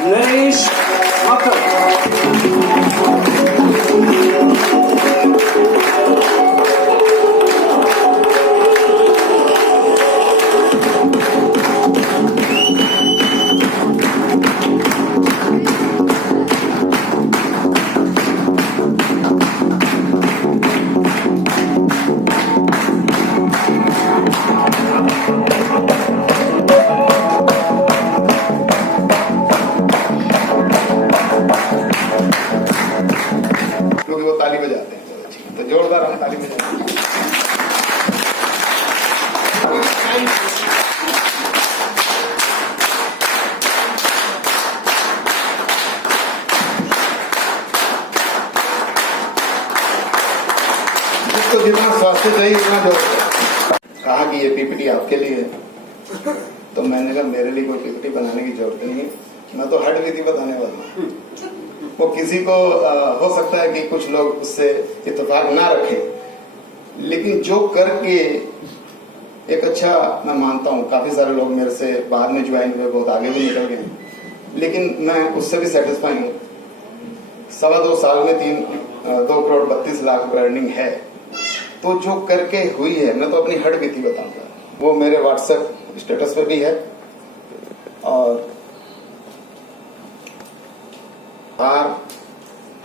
नरेश मकर। वो ताली बजाते हैं, तो जोरदार हम ताली बजाते हैं। जिसको जितना स्वास्थ्य चाहिए उतना जोर। कहा कि ये पीपीटी आपके लिए है, तो मैंने कहा मेरे लिए कोई पीपीटी बनाने की जरूरत नहीं है, मैं तो हट विधि बताने वाला हूँ। वो किसी को हो सकता है कि कुछ लोग उससे इत्तेफाक ना रखें, लेकिन जो करके एक अच्छा, मैं मानता हूँ काफी सारे लोग मेरे से बाद में ज्वाइन हुए, बहुत आगे भी निकल गए, लेकिन मैं उससे भी सेटिस्फाई हूँ। 2.25 साल में 2,32,00,000 अर्निंग है, तो जो करके हुई है, मैं तो अपनी हट बीती बताऊंगा। वो मेरे व्हाट्सएप स्टेटस पे भी है, और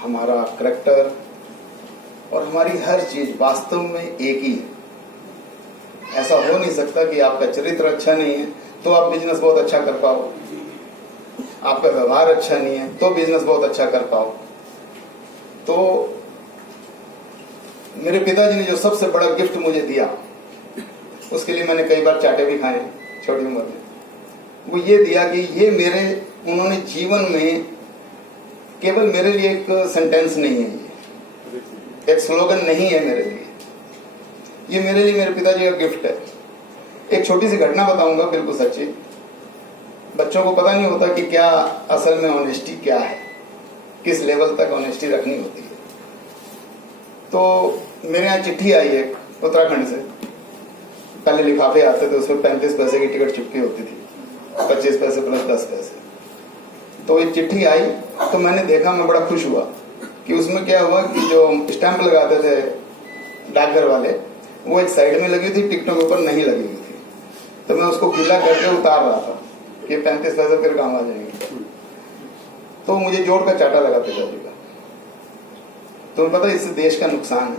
हमारा करैक्टर और हमारी हर चीज वास्तव में एक ही है। ऐसा हो नहीं सकता कि आपका चरित्र अच्छा नहीं है तो आप बिजनेस बहुत अच्छा कर पाओ, आपका व्यवहार अच्छा नहीं है तो बिजनेस बहुत अच्छा कर पाओ। तो मेरे पिताजी ने जो सबसे बड़ा गिफ्ट मुझे दिया, उसके लिए मैंने कई बार चाटे भी खाए छोटी उम्र में। वो ये दिया कि ये उन्होंने जीवन में केवल मेरे लिए एक सेंटेंस नहीं है, ये एक स्लोगन नहीं है मेरे लिए, ये मेरे लिए मेरे पिताजी का गिफ्ट है। एक छोटी सी घटना बताऊंगा, बिल्कुल सच्ची। बच्चों को पता नहीं होता कि क्या असल में ऑनेस्टी क्या है, किस लेवल तक ऑनेस्टी रखनी होती है। तो मेरे यहाँ चिट्ठी आई है उत्तराखंड से। पहले लिफाफे आते थे, उसमें 35 पैसे की टिकट चिपकी होती थी, 25 पैसे प्लस 10 पैसे। तो एक चिट्ठी आई तो मैंने देखा, मैं बड़ा खुश हुआ कि उसमें क्या हुआ कि जो स्टैंप लगाते थे डाकघर वाले, वो एक साइड में लगी थी, टिकटों के ऊपर नहीं लगी हुई थी। तो मैं उसको गीला करके उतार रहा था कि 35 पैसे फिर काम आ जाएंगे। तो मुझे जोर का चाटा लगा पिताजी का। तुम्हें पता है इससे देश का नुकसान है,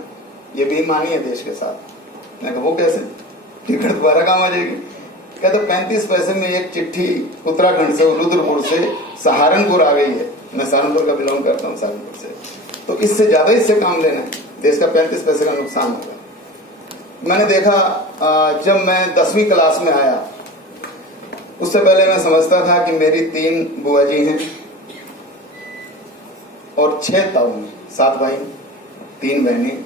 ये बेईमानी है देश के साथ। मैं कहा वो कैसे, टिकट दोबारा काम आ जाएगी। कहते 35 पैसे में एक चिट्ठी उत्तराखंड से, रुद्रपुर से सहारनपुर आ गई है। मैं सहारनपुर का बिलोंग करता हूँ, सहारनपुर से। तो इससे ज्यादा इससे काम लेना है, देश का 35 पैसे का नुकसान होगा। मैंने देखा जब मैं 10वीं क्लास में आया, उससे पहले मैं समझता था कि मेरी 3 बुआ जी हैं और 6 ताऊ हैं, 7 भाई 3 बहनें।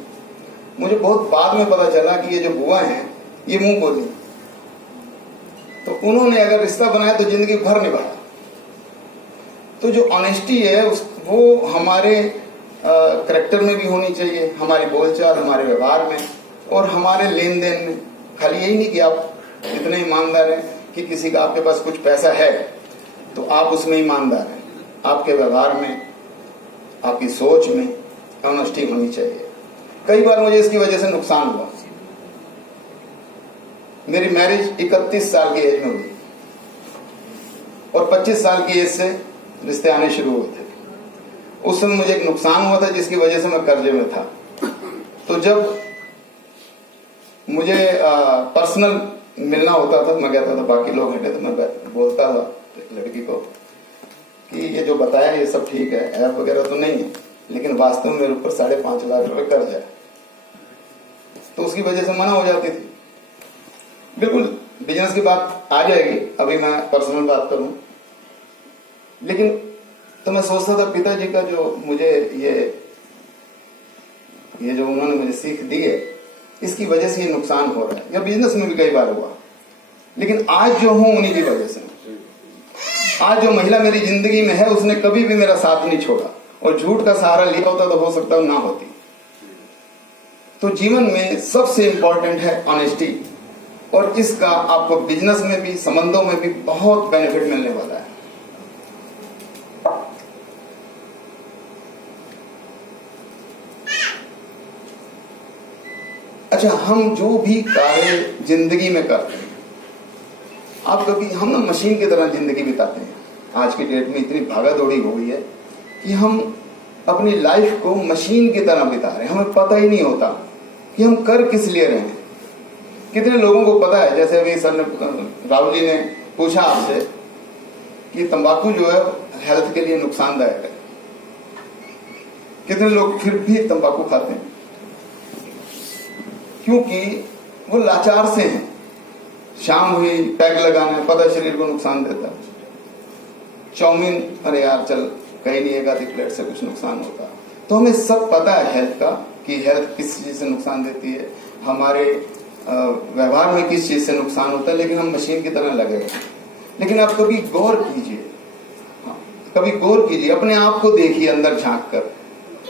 मुझे बहुत बाद में पता चला कि ये जो बुआ हैं ये मुंह बोली, तो उन्होंने अगर रिश्ता बनाया तो जिंदगी भर निभाया। तो जो ऑनेस्टी है वो हमारे करैक्टर में भी होनी चाहिए, हमारी बोलचाल, हमारे व्यवहार में और हमारे लेन देन में। खाली यही नहीं कि आप इतने ईमानदार हैं कि किसी का आपके पास कुछ पैसा है तो आप उसमें ईमानदार हैं। आपके व्यवहार में, आपकी सोच में ऑनेस्टी होनी चाहिए। कई बार मुझे इसकी वजह से नुकसान हुआ। मेरी मैरिज 31 साल की एज में हुई और 25 साल की एज से रिश्ते आने शुरू हुए थे। उस समय मुझे एक नुकसान हुआ था जिसकी वजह से मैं कर्जे में था। तो जब मुझे पर्सनल मिलना होता था, मैं कहता था बाकी लोग हटे, तो मैं बोलता था लड़की को कि ये जो बताया ये सब ठीक है, ऐप वगैरह तो नहीं है, लेकिन वास्तव में मेरे ऊपर 5.5 लाख रुपए कर्ज है। तो उसकी वजह से मना हो जाती थी। बिल्कुल बिजनेस की बात आ जाएगी, अभी मैं पर्सनल बात करूं। लेकिन तो मैं सोचता था पिताजी का जो मुझे ये जो उन्होंने मुझे सीख दी है, इसकी वजह से ये नुकसान हो रहा है, या बिजनेस में भी कई बार हुआ। लेकिन आज जो हूं उन्हीं की वजह से। आज जो महिला मेरी जिंदगी में है उसने कभी भी मेरा साथ नहीं छोड़ा, और झूठ का सहारा लिया होता तो हो सकता ना होती। तो जीवन में सबसे इंपॉर्टेंट है ऑनेस्टी, और इसका आपको बिजनेस में भी, संबंधों में भी बहुत बेनिफिट मिलने वाला है। अच्छा, हम जो भी कार्य जिंदगी में करते हैं, आप कभी, हम ना मशीन की तरह जिंदगी बिताते हैं। आज की डेट में इतनी भागा दौड़ी हो गई है कि हम अपनी लाइफ को मशीन की तरह बिता रहे हैं। हमें पता ही नहीं होता कि हम कर किस लिए रहे हैं। कितने लोगों को पता है, जैसे अभी सर ने, राहुल जी ने पूछा आपसे कि तंबाकू जो है हेल्थ के लिए नुकसानदायक है, कितने लोग फिर भी तंबाकू खाते हैं? क्योंकि वो लाचार से हैं। शाम हुई, पैक लगाना है, पता शरीर को नुकसान देता है। चाउमीन, अरे यार चल, कहीं नहीं, एक आधी प्लेट से कुछ नुकसान होता। तो हमें सब पता है हेल्थ का, कि हेल्थ किस चीज से नुकसान देती है, हमारे व्यवहार में किस चीज से नुकसान होता है, लेकिन हम मशीन की तरह लगे हैं। लेकिन आप कभी गौर कीजिए, कभी गौर कीजिए, अपने आप को देखिए अंदर झांक कर।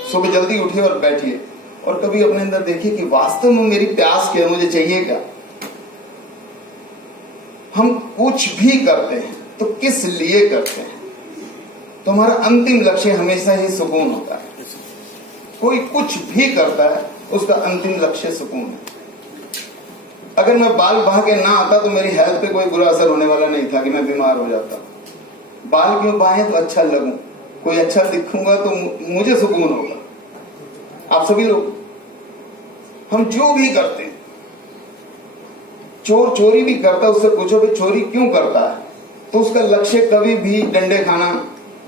सुबह जल्दी उठिए और बैठिए और कभी अपने अंदर देखिए कि वास्तव में मेरी प्यास क्या है, मुझे चाहिए क्या। हम कुछ भी करते हैं तो किस लिए करते हैं? तो हमारा अंतिम लक्ष्य हमेशा ही सुकून होता है। कोई कुछ भी करता है, उसका अंतिम लक्ष्य सुकून है। अगर मैं बाल बहा के ना आता तो मेरी हेल्थ पे कोई बुरा असर होने वाला नहीं था कि मैं बीमार हो जाता। बाल क्यों बहाए? तो अच्छा लगूं, कोई अच्छा दिखूंगा तो मुझे सुकून होगा। आप सभी लोग, हम जो भी करते हैं, चोर चोरी भी करता है, उससे पूछो भी चोरी क्यों करता है, तो उसका लक्ष्य कभी भी डंडे खाना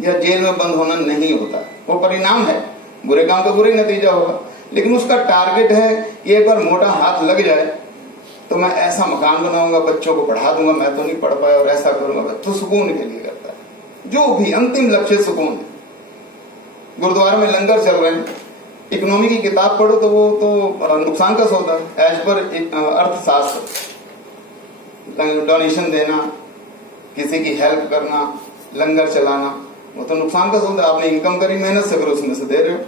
या जेल में बंद होना नहीं होता। वो परिणाम है, बुरे काम का बुरा ही नतीजा होगा, लेकिन उसका टारगेट है कि एक बार मोटा हाथ लग जाए तो मैं ऐसा मकान बनाऊंगा, बच्चों को पढ़ा दूंगा, मैं तो नहीं पढ़ पाया और ऐसा करूंगा। तो सुकून के लिए करता है। जो भी अंतिम लक्ष्य सुकून है। गुरुद्वारा में लंगर चल रहे हैं, इकोनॉमी की किताब पढ़ो तो वो तो नुकसान का सौदा है। एज पर अर्थशास्त्र, डोनेशन देना, किसी की हेल्प करना, लंगर चलाना, वो तो नुकसान का सौदा। आपने इनकम करी, मेहनत से करो, उसमें से दे रहे हो।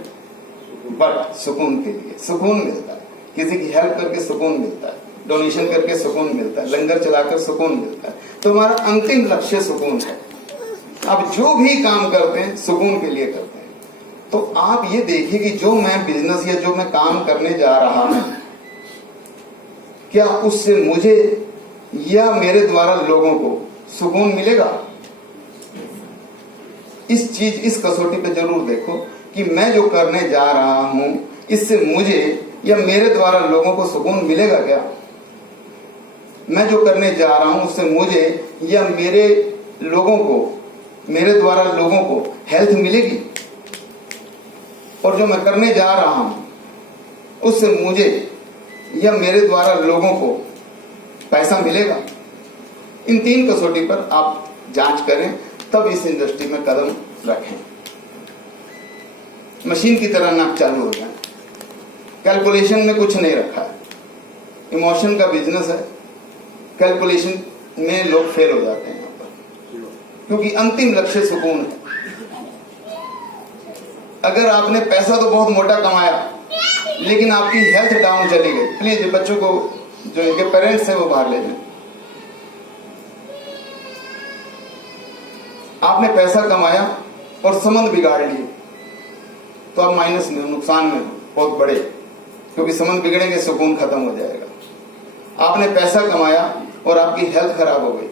बट सुकून के लिए सुकून मिलता है, किसी की हेल्प करके सुकून मिलता है, डोनेशन करके सुकून मिलता है, लंगर चलाकर सुकून मिलता है। तो हमारा अंतिम लक्ष्य सुकून है। आप जो भी काम करते हैं सुकून के लिए करते हैं। तो आप ये देखिए कि जो मैं बिजनेस या जो मैं काम करने जा रहा हूं, क्या उससे मुझे या मेरे द्वारा लोगों को सुकून मिलेगा? इस कसौटी पे जरूर देखो कि मैं जो करने जा रहा हूं, इससे मुझे या मेरे द्वारा लोगों को सुकून मिलेगा क्या? मैं जो करने जा रहा हूं उससे मुझे या मेरे लोगों को, मेरे द्वारा लोगों को हेल्थ मिलेगी? और जो मैं करने जा रहा हूं उससे मुझे या मेरे द्वारा लोगों को पैसा मिलेगा? इन तीन कसौटी पर आप जांच करें, तब इस इंडस्ट्री में कदम रखें। मशीन की तरह ना चालू हो जाए। कैलकुलेशन में कुछ नहीं रखा है, इमोशन का बिजनेस है। कैलकुलेशन में लोग फेल हो जाते हैं यहाँ पर, क्योंकि अंतिम लक्ष्य सुकून है। अगर आपने पैसा तो बहुत मोटा कमाया, लेकिन आपकी हेल्थ डाउन चली गई, प्लीज बच्चों को, जो इनके पेरेंट्स हैं, वो बाहर ले जाएं। आपने पैसा कमाया और संबंध बिगाड़ लिए, तो आप माइनस में, नुकसान में बहुत बड़े, क्योंकि संबंध बिगड़ेंगे, सुकून खत्म हो जाएगा। आपने पैसा कमाया और आपकी हेल्थ खराब हो गई,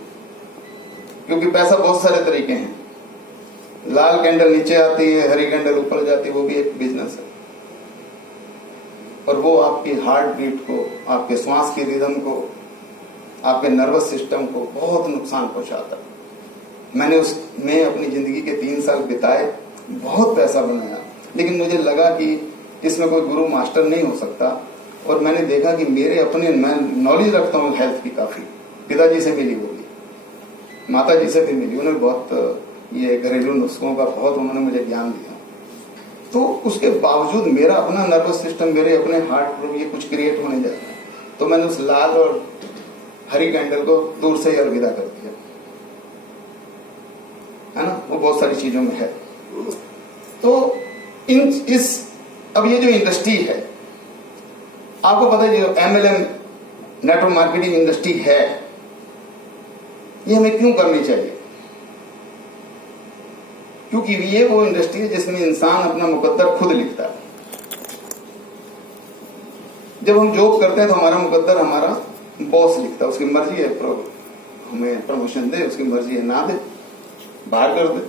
क्योंकि पैसा बहुत सारे तरीके हैं। लाल कैंडल नीचे आती है, हरी कैंडल ऊपर जाती है, वो भी एक बिजनेस है। और वो आपकी हार्ट बीट को, आपके श्वास की रिदम को, आपके नर्वस सिस्टम को बहुत नुकसान पहुंचाता है। मैंने उसमें अपनी जिंदगी के 3 साल बिताए, बहुत पैसा बनाया, लेकिन मुझे लगा कि इसमें कोई गुरु मास्टर नहीं हो सकता। और मैंने देखा कि मेरे अपने, मैं नॉलेज रखता हूँ हेल्थ की काफी, पिताजी से मिली होगी, माता जी से भी मिली, उन्होंने बहुत ये घरेलू नुस्खों का बहुत उन्होंने मुझे ज्ञान दिया। तो उसके बावजूद मेरा अपना नर्वस सिस्टम, मेरे अपने हार्ट में ये कुछ क्रिएट होने जाता है। तो मैंने उस लाल और हरी कैंडल को दूर से ही अलविदा कर दिया, है ना। वो बहुत सारी चीजों में है। तो अब ये जो इंडस्ट्री है, आपको पता है, जो MLM नेटवर्क मार्केटिंग इंडस्ट्री है, ये हमें क्यों करनी चाहिए? क्योंकि ये वो इंडस्ट्री है जिसमें इंसान अपना मुकद्दर खुद लिखता है। जब हम जॉब करते हैं तो हमारा मुकद्दर हमारा बॉस लिखता है, उसकी मर्जी है हमें प्रमोशन दे, उसकी मर्जी है ना दे, बाहर कर दे,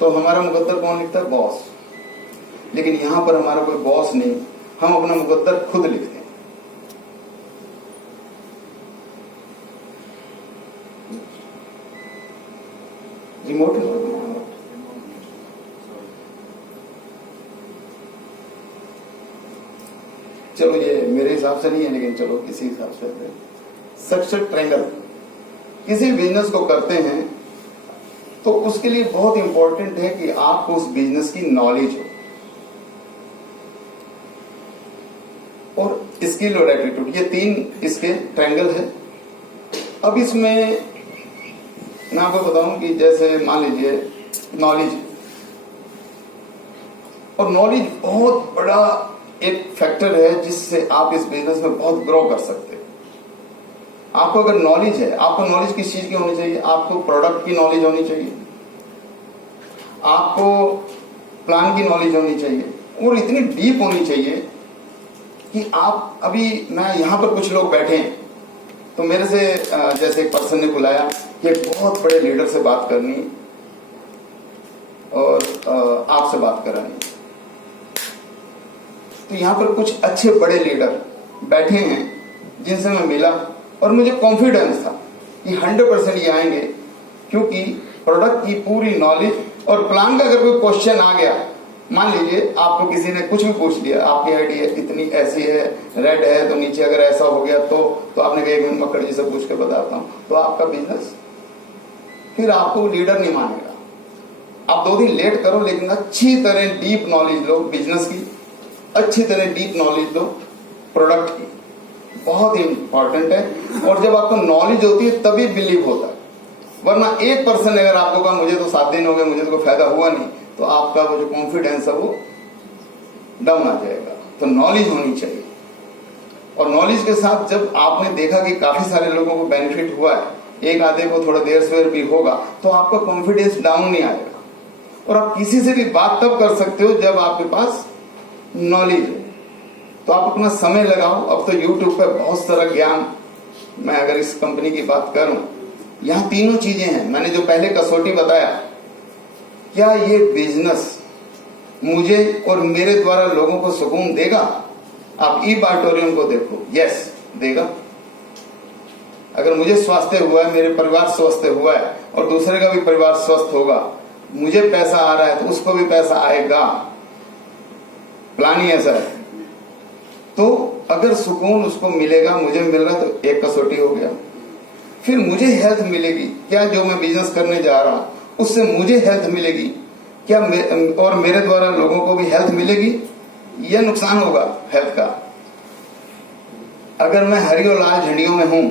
तो हमारा मुकद्दर कौन लिखता है? बॉस। लेकिन यहां पर हमारा कोई बॉस नहीं, हम अपना मुकद्दर खुद लिखते हैं। रिमोट चलो, ये मेरे हिसाब से नहीं है, लेकिन चलो किसी हिसाब से सक्सेस ट्रायंगल। किसी बिजनेस को करते हैं तो उसके लिए बहुत इंपॉर्टेंट है कि आपको उस बिजनेस की नॉलेज हो और स्किल और एटीट्यूड, ये 3 इसके ट्रायंगल है। अब इसमें मैं आपको बताऊं कि जैसे मान लीजिए नॉलेज, और नॉलेज बहुत बड़ा एक फैक्टर है जिससे आप इस बिजनेस में बहुत ग्रो कर सकते हैं। आपको अगर नॉलेज है, आपको नॉलेज किस चीज की होनी चाहिए? आपको प्रोडक्ट की नॉलेज होनी चाहिए, आपको प्लान की नॉलेज होनी चाहिए, और इतनी डीप होनी चाहिए कि आप, अभी मैं यहां पर कुछ लोग बैठे हैं तो मेरे से जैसे एक पर्सन ने बुलाया कि एक बहुत बड़े लीडर से बात करनी और आपसे बात करानी, तो यहां पर कुछ अच्छे बड़े लीडर बैठे हैं जिनसे मैं मिला और मुझे कॉन्फिडेंस था कि 100% ये आएंगे, क्योंकि प्रोडक्ट की पूरी नॉलेज और प्लान का अगर कोई क्वेश्चन आ गया, मान लीजिए आपको किसी ने कुछ भी पूछ लिया, आपकी आईडी इतनी ऐसी है, रेड है, तो नीचे अगर ऐसा हो गया तो आपने कहा 1 मिनट मक्कड़ जी से पूछ के बताता हूं, तो आपका बिजनेस, फिर आपको लीडर नहीं मानेगा। आप 2 दिन लेट करो, लेकिन अच्छी तरह डीप नॉलेज लो बिजनेस की, अच्छी तरह डीप नॉलेज लो प्रोडक्ट की, बहुत ही इंपॉर्टेंट है। और जब आपको नॉलेज होती है तभी बिलीव होता है, वरना 1% अगर आपको कहा मुझे तो 7 दिन हो गए, मुझे तो कोई फायदा हुआ नहीं, तो आपका वो जो कॉन्फिडेंस है वो डाउन आ जाएगा। तो नॉलेज होनी चाहिए, और नॉलेज के साथ जब आपने देखा कि काफी सारे लोगों को बेनिफिट हुआ है, एक आधे को थोड़ा देर सवेर भी होगा, तो आपका कॉन्फिडेंस डाउन नहीं आएगा। और आप किसी से भी बात तब कर सकते हो जब आपके पास नॉलेज है। तो आप अपना समय लगाओ। अब तो यूट्यूब पे बहुत सारा ज्ञान, मैं अगर इस कंपनी की बात करूं, यहां 3 चीजें हैं। मैंने जो पहले कसौटी बताया, क्या ये बिजनेस मुझे और मेरे द्वारा लोगों को सुकून देगा? आप ई-बार्टोरियम को देखो, यस देगा। अगर मुझे स्वास्थ्य हुआ है, मेरे परिवार स्वस्थ हुआ है, और दूसरे का भी परिवार स्वस्थ होगा, मुझे पैसा आ रहा है तो उसको भी पैसा आएगा। प्लान ही ऐसा है। तो अगर सुकून उसको मिलेगा, मुझे मिल रहा, तो एक कसौटी हो गया। फिर मुझे हेल्थ मिलेगी, क्या जो मैं बिजनेस करने जा रहा हूं उससे मुझे हेल्थ मिलेगी क्या, और मेरे द्वारा लोगों को भी हेल्थ मिलेगी, यह नुकसान होगा हेल्थ का। अगर मैं हरी और लाल झंडियों में हूं,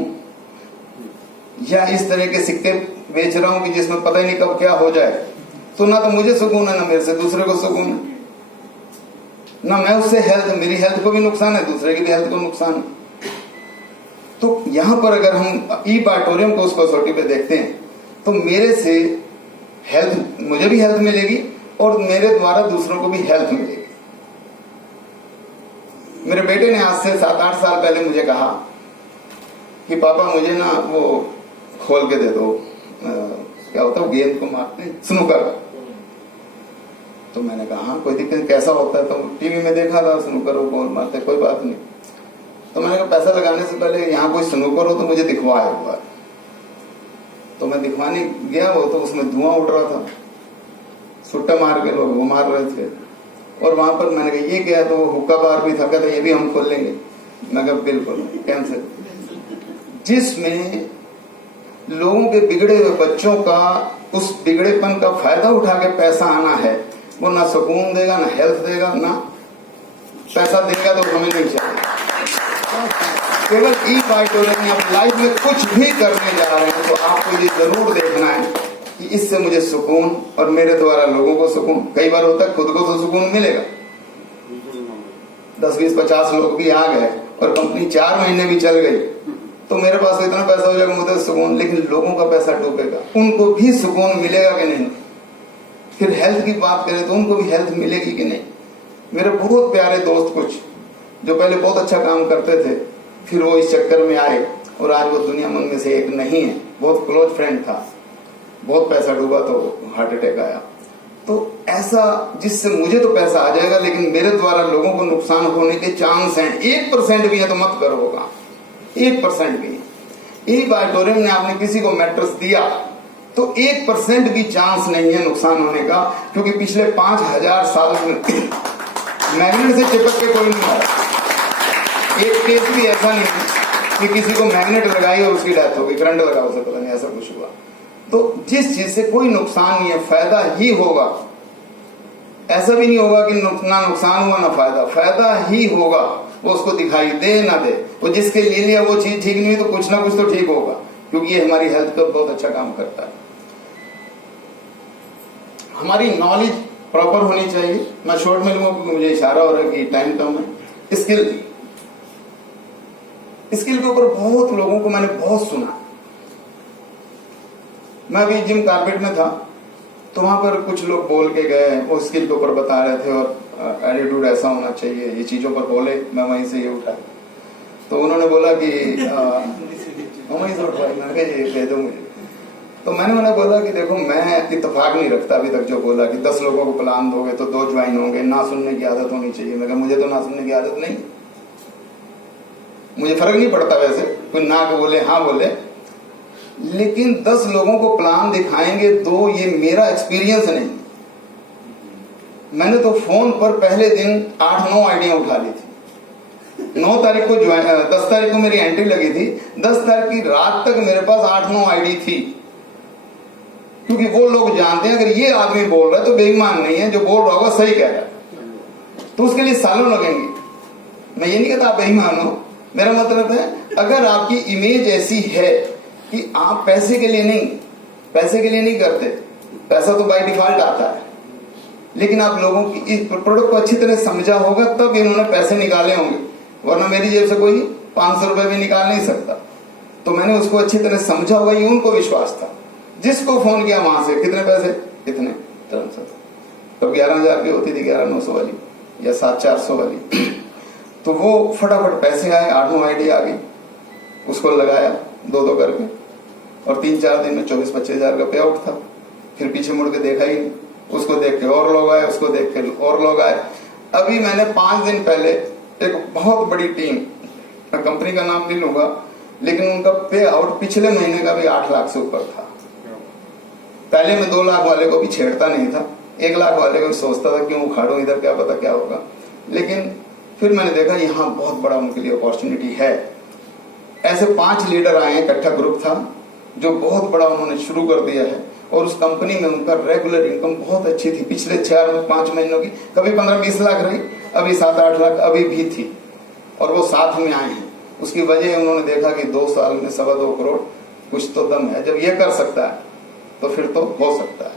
या इस तरह के सिक्के बेच रहा हूं कि जिसमें पता ही नहीं कब क्या हो जाए, तो ना तो मुझे सुकून है, ना मेरे से दूसरे को सुकून है, ना मैं उससे हेल्थ, मेरी हेल्थ को भी नुकसान है, दूसरे की भी हेल्थ को नुकसान है। तो यहां पर अगर हम ई-बार्टोरियम को उस कसौटी पे देखते हैं, तो मेरे से हेल्थ, मुझे भी हेल्थ मिलेगी और मेरे द्वारा दूसरों को भी हेल्थ मिलेगी। मेरे बेटे ने आज से 7-8 साल पहले मुझे कहा कि पापा मुझे ना वो खोल के दे दो, क्या होता है गेंद को मारते हैं, स्नूकर। तो मैंने कहा हाँ कोई दिक्कत, कैसा होता है? तो टीवी में देखा था स्नूकर वो बॉल मारते, कोई बात नहीं। तो मैंने कहा पैसा लगाने से पहले यहाँ कोई स्नूकर हो तो मुझे दिखवाए एक बार। तो मैं दिखवाने गया, वो तो उसमें धुआं उड़ रहा था, सुट्टा मार के लोग वो मार रहे थे। और वहां पर मैंने कहा ये क्या है? तो वो हुक्का बार भी था, कहता ये भी हम खोल लेंगे। मैं कहा बिल्कुल कैंसिल। जिसमें लोगों के बिगड़े हुए बच्चों का उस बिगड़ेपन का फायदा उठा के पैसा आना है, वो ना सुकून देगा, ना हेल्थ देगा, ना पैसा देगा, तो हमें नहीं चाहिए। केवल ई-बार्टोरियम आप लाइफ में कुछ भी करने जा रहे हैं तो आपको ये जरूर देखना है कि इससे मुझे सुकून और मेरे द्वारा लोगों को सुकून। कई बार होता है खुद को तो सुकून मिलेगा, 10, 20, 50 लोग भी आ गए और कंपनी 4 महीने भी चल गई, तो मेरे पास इतना पैसा हो जाएगा मुझे सुकून, लेकिन लोगों का पैसा डूबेगा, उनको भी सुकून मिलेगा कि नहीं? फिर हेल्थ की बात करें तो उनको भी हेल्थ मिलेगी कि नहीं? मेरे बहुत प्यारे दोस्त कुछ जो पहले बहुत अच्छा काम करते थे, फिर वो इस चक्कर में आए और आज वो दुनिया में उनमें से एक नहीं है। बहुत क्लोज फ्रेंड था, बहुत पैसा डूबा तो हार्ट अटैक आया। तो ऐसा जिससे मुझे तो पैसा आ जाएगा, लेकिन मेरे द्वारा लोगों को नुकसान होने के चांस हैं, 1% भी है तो मत करो होगा, 1% भी। एक ऑडिटोरियम ने आपने किसी को मैट्रेस दिया तो 1% भी चांस नहीं है नुकसान होने का, क्योंकि पिछले 5000 साल में मैग्नेट से चिपक के कोई नहीं आया। एक केस भी ऐसा नहीं है कि किसी को मैग्नेट लगाई और उसकी डेथ हो गई, करंट लगा उसे, पता नहीं ऐसा कुछ हुआ। तो जिस चीज से कोई नुकसान नहीं है, फायदा ही होगा। ऐसा भी नहीं होगा कि ना नुकसान हुआ ना फायदा, फायदा ही होगा। वो उसको दिखाई दे ना दे, वो जिसके लिए लिया वो चीज ठीक नहीं हुई तो कुछ ना कुछ तो ठीक होगा, क्योंकि ये हमारी हेल्थ पर बहुत अच्छा काम करता है। हमारी नॉलेज प्रॉपर होनी चाहिए। मैं शॉर्ट में लूंगा क्योंकि मुझे इशारा हो रहा है कि टाइम कम है। स्किल के ऊपर बहुत लोगों को मैंने बहुत सुना। मैं अभी जिम कारपेट में था तो वहां पर कुछ लोग बोल के गए, वो स्किल के ऊपर बता रहे थे और एटीट्यूड ऐसा होना चाहिए, ये चीजों पर बोले। मैं वहीं से ये उठा तो उन्होंने बोला कि वहीं से उठा, मैं कह दो मुझे। तो मैंने उन्हें बोला कि देखो, मैं इत्तेफाक नहीं रखता अभी तक जो बोला कि 10 लोगों को प्लान दोगे तो 2 ज्वाइन होंगे, ना सुनने की आदत होनी चाहिए। मैं कहा मुझे तो ना सुनने की आदत नहीं, मुझे फर्क नहीं पड़ता वैसे, कोई ना को बोले हाँ बोले, लेकिन 10 लोगों को प्लान दिखाएंगे तो ये मेरा एक्सपीरियंस नहीं। मैंने तो फोन पर पहले दिन 8-9 आइडिया उठा ली थी। 9 तारीख को 10 तारीख को मेरी एंट्री लगी थी, 10 तारीख की रात तक मेरे पास 8-9 आईडी थी, क्योंकि वो लोग जानते हैं अगर ये आदमी बोल रहा है तो बेईमान नहीं है, जो बोल रहा होगा सही कह रहा है। तो उसके लिए सालों लगेंगे। मैं ये नहीं कहता आप बेईमान हो, मेरा मतलब है अगर आपकी इमेज ऐसी है कि आप पैसे के लिए नहीं करते, पैसा तो बाय डिफॉल्ट आता है, लेकिन आप लोगों की इस प्रोडक्ट को अच्छी तरह समझा होगा तब इन्होंने पैसे निकाले होंगे, वरना मेरी जेब से कोई 500 रुपए भी निकाल नहीं सकता। तो मैंने उसको अच्छी तरह समझा होगा, ये उनको विश्वास था। जिसको फोन किया वहां से कितने पैसे, इतने ट्रांसफर। तब 11,000 की होती थी, 11,900 वाली या 7,400 वाली। तो वो फटाफट पैसे आए, 8-9 आईडी आ गई, उसको लगाया 2-2 करके, और 3-4 दिन में 24-25 हजार का पे आउट था। फिर पीछे मुड़ के देखा ही नहीं, उसको देख के और लोग आए, उसको देख के और लोग आए। अभी मैंने 5 दिन पहले एक बहुत बड़ी टीम, मैं कंपनी का नाम नहीं लूंगा, लेकिन उनका पे आउट पिछले महीने का भी 8 लाख से ऊपर था। पहले मैं 2 लाख वाले को भी छेड़ता नहीं था, 1 लाख वाले को भी सोचता था क्यों उखाड़ू इधर, क्या पता क्या होगा। लेकिन फिर मैंने देखा यहाँ बहुत बड़ा उनके लिए अपॉर्चुनिटी है। ऐसे 5 लीडर आए, इकट्ठा ग्रुप था जो बहुत बड़ा उन्होंने शुरू कर दिया है, और उस कंपनी में उनका रेगुलर इनकम बहुत अच्छी थी। पिछले 4-5 महीनों की कभी 15-20 लाख रही, अभी 7-8 लाख अभी भी थी, और वो साथ में आए हैं। उसकी वजह उन्होंने देखा कि 2 साल में 2.25 करोड़ कुछ तो दम है। जब ये कर सकता है तो फिर तो हो सकता है।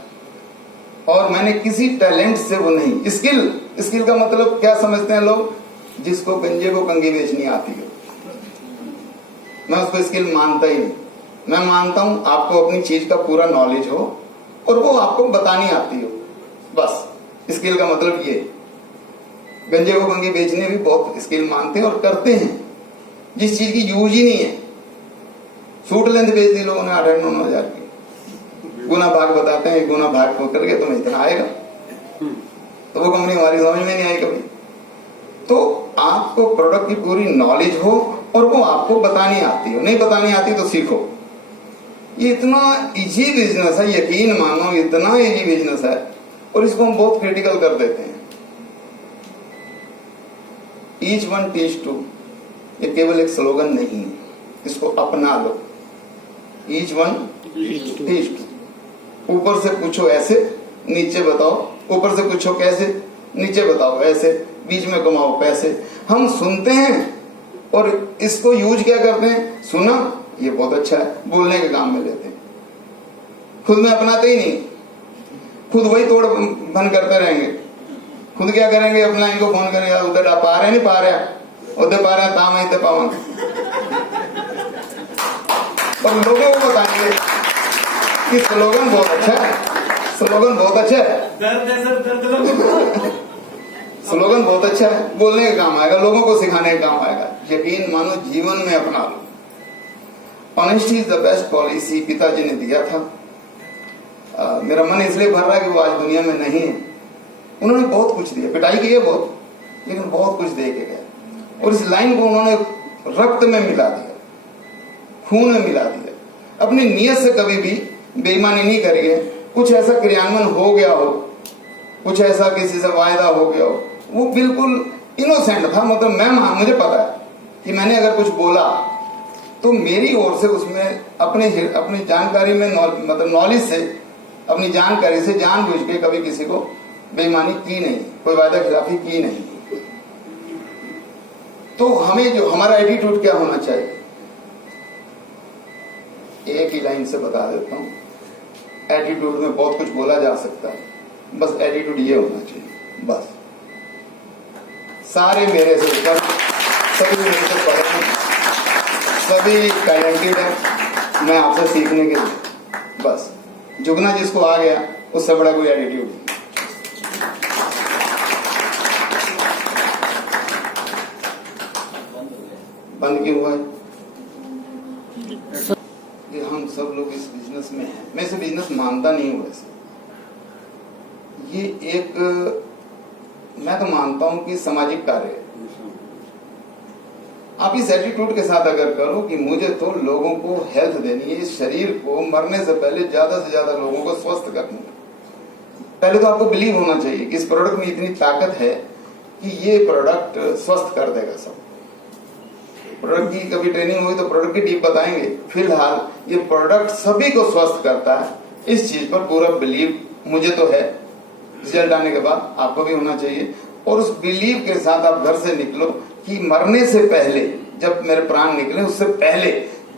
और मैंने किसी टैलेंट से वो नहीं, स्किल का मतलब क्या समझते हैं लोग, जिसको गंजे को कंघी बेचनी आती है, मैं उसको स्किल मानता ही नहीं। मैं मानता हूं आपको अपनी चीज का पूरा नॉलेज हो और वो आपको बतानी आती हो, बस स्किल का मतलब ये। गंजे को कंघी बेचने भी बहुत स्किल मानते हैं और करते हैं, जिस चीज की यूज ही नहीं है। सूट लेंथ बेच दी लोगों ने 8-9 हजार की, गुना भाग बताते हैं, गुना भाग को करके तुम्हें इतना आएगा, तो वो कंपनी हमारी समझ में नहीं आई कभी। तो आपको प्रोडक्ट की पूरी नॉलेज हो और वो आपको बतानी आती हो, नहीं बतानी आती तो सीखो। ये इतना इजी बिजनेस है, यकीन मानो इतना इजी बिजनेस है, और इसको हम बहुत क्रिटिकल कर देते हैं। ईच वन टीच टू, ये केवल एक स्लोगन नहीं है, इसको अपना लो। ईच वन टीच टू, ऊपर से पूछो ऐसे, नीचे बताओ, ऊपर से पूछो कैसे, नीचे बताओ ऐसे, बीच में कमाओ पैसे। हम सुनते हैं और इसको यूज क्या करते हैं, सुना ये बहुत अच्छा है, बोलने के काम में लेते हैं, खुद में अपनाते ही नहीं। खुद वही तोड़ भन करते रहेंगे। खुद क्या करेंगे, अपना इनको फोन करेंगे, यार उधर पा रहे नहीं पा रहे, उधर पा रहे ताम इतने पावन, और लोगों को बताएंगे कि स्लोगन बहुत अच्छा है, स्लोगन बहुत अच्छा है। दर्द है सर, दर्द स्लोगन बहुत अच्छा है, बोलने का काम आएगा, लोगों को सिखाने का काम आएगा। यकीन मानो जीवन में अपना लो। Honesty is the best policy पिताजी ने दिया था। मेरा मन इसलिए भर रहा है कि वो आज दुनिया में नहीं है। उन्होंने बहुत कुछ दिया, पिटाई की है बहुत, लेकिन बहुत कुछ दे के गए। और इस लाइन को उन्होंने रक्त में मिला दिया, खून में मिला दिया। अपनी नीयत से कभी भी बेईमानी नहीं करेंगे। कुछ ऐसा क्रियान्वयन हो गया हो, कुछ ऐसा किसी से वायदा हो गया हो, वो बिल्कुल इनोसेंट था। मतलब मुझे पता है कि मैंने अगर कुछ बोला तो मेरी ओर से उसमें अपनी जानकारी में मतलब नॉलेज से, अपनी जानकारी से जानबूझ के कभी किसी को बेईमानी की नहीं, कोई वायदा खिलाफी की नहीं। तो हमें जो हमारा एटीट्यूड क्या होना चाहिए, एक ही लाइन से बता देता हूं। एटीट्यूड में बहुत कुछ बोला जा सकता है, बस एटीट्यूड ये होना चाहिए। बस सारे मेरे से ऊपर, सभी मेरे से पढ़े हैं, सभी टैलेंटेड है, मैं आपसे सीखने के लिए। बस झुकना जिसको आ गया उससे बड़ा कोई एटीट्यूड नहीं। बंद क्यों हुआ है? कि हम सब लोग इस बिजनेस में हैं। मैं इसे बिजनेस मानता नहीं हूं। वैसे ये एक, मैं तो मानता हूं कि सामाजिक कार्य है। आप इस एटीट्यूड के साथ अगर करो कि मुझे तो लोगों को हेल्थ देनी है, इस शरीर को मरने से पहले ज्यादा से ज्यादा लोगों को स्वस्थ करना है, पहले तो आपको बिलीव होना चाहिए कि इस प्रोडक्ट में इतनी ताकत है कि ये प्रोडक्ट स्वस्थ कर देगा सब। प्रोडक्ट की कभी ट्रेनिंग हुई तो प्रोडक्ट की डीप बताएंगे। फिलहाल ये प्रोडक्ट सभी को स्वस्थ करता है, इस चीज पर पूरा बिलीव मुझे तो है। रिजल्ट आने के बाद आपको भी होना चाहिए। और उस बिलीव के साथ आप घर से निकलो कि मरने से पहले, जब मेरे प्राण निकले उससे पहले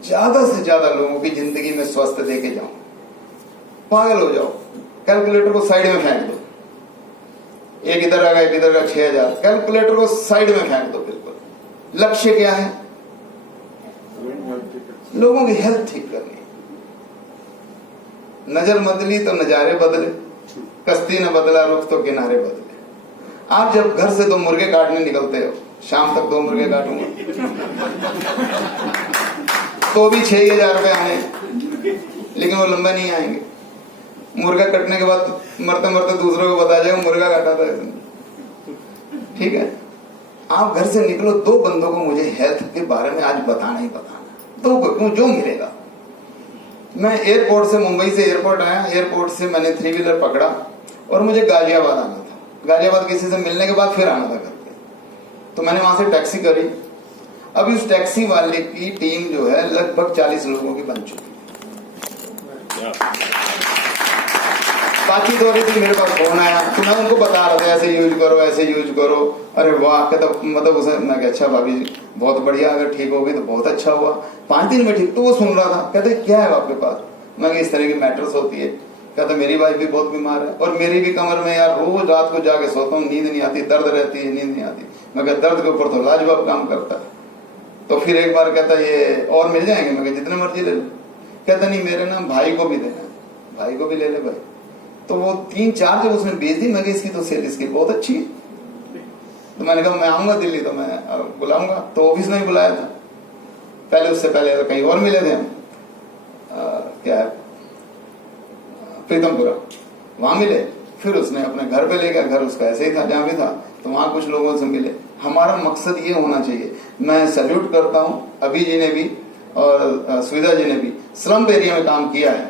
ज्यादा से ज्यादा लोगों की जिंदगी में स्वस्थ दे के जाऊं। पागल हो जाओ, कैलकुलेटर को साइड में फेंक दो। एक इधर आ गया, एक इधर का 6000, कैलकुलेटर को साइड में फेंक दो। बिल्कुल लक्ष्य क्या है? लोगों की हेल्थ ठीक करनी। नजर बदली तो नजारे बदले, कश्ती ने बदला रुख तो किनारे बदले। आप जब घर से 2 मुर्गे काटने निकलते हो, शाम तक 2 मुर्गे काटूंगा तो भी 6000 रुपए आने, लेकिन वो लंबा नहीं आएंगे। मुर्गा कटने के बाद मरते मरते दूसरों को बता जाएगा मुर्गा काटा था। ठीक है, आप घर से निकलो, 2 बंदों को मुझे हेल्थ के बारे में आज बताना ही बताना। 2 को क्यों, जो मिलेगा। मैं एयरपोर्ट से, मुंबई से एयरपोर्ट आया, एयरपोर्ट से मैंने 3 व्हीलर पकड़ा और मुझे गाजियाबाद आना था। गाजियाबाद किसी से मिलने के बाद फिर आना था घर पे, तो मैंने वहां से टैक्सी करी। अभी उस टैक्सी वाले की टीम जो है लगभग 40 लोगों की बन चुकी है। बातचीत हो रही थी, मेरे पास फोन आया तो मैं उनको बता रहा था ऐसे यूज करो, ऐसे यूज करो। अरे वाह, कहता मतलब उसे, मैं कहा अच्छा भाभी जी बहुत बढ़िया, अगर ठीक हो गई तो बहुत अच्छा हुआ, 5 दिन में ठीक। तो वो सुन रहा था, कहते क्या है आपके पास? मैं इस तरह की मैटर्स होती है। कहता मेरी वाइफ भी बहुत बीमार है और मेरी भी कमर में यार रोज रात को जाके सोता हूँ, नींद नहीं आती, दर्द रहती है, नींद नहीं आती। मैं कहा दर्द के ऊपर तो लाजवाब काम करता है। तो फिर एक बार कहता ये और मिल जाएंगे? मैं जितने मर्जी ले लो। कहता नहीं मेरे ना भाई को भी देना। भाई को भी ले ले भाई। तो वो 3-4 जब उसने बेच दी, मैं इसकी तो सेल इसकी बहुत अच्छी है। तो मैंने कहा मैं आऊंगा दिल्ली तो मैं बुलाऊंगा। तो ऑफिस में ही बुलाया था। पहले उससे पहले तो कहीं और मिले थे हम, क्या है प्रीतमपुरा, वहां मिले। फिर उसने अपने घर पे ले गया, घर उसका ऐसे ही था जहां भी था, तो वहां कुछ लोगों से मिले। हमारा मकसद ये होना चाहिए। मैं सैल्यूट करता हूं अभी जी ने भी और सुविधा जी ने भी स्लम एरिया में काम किया है।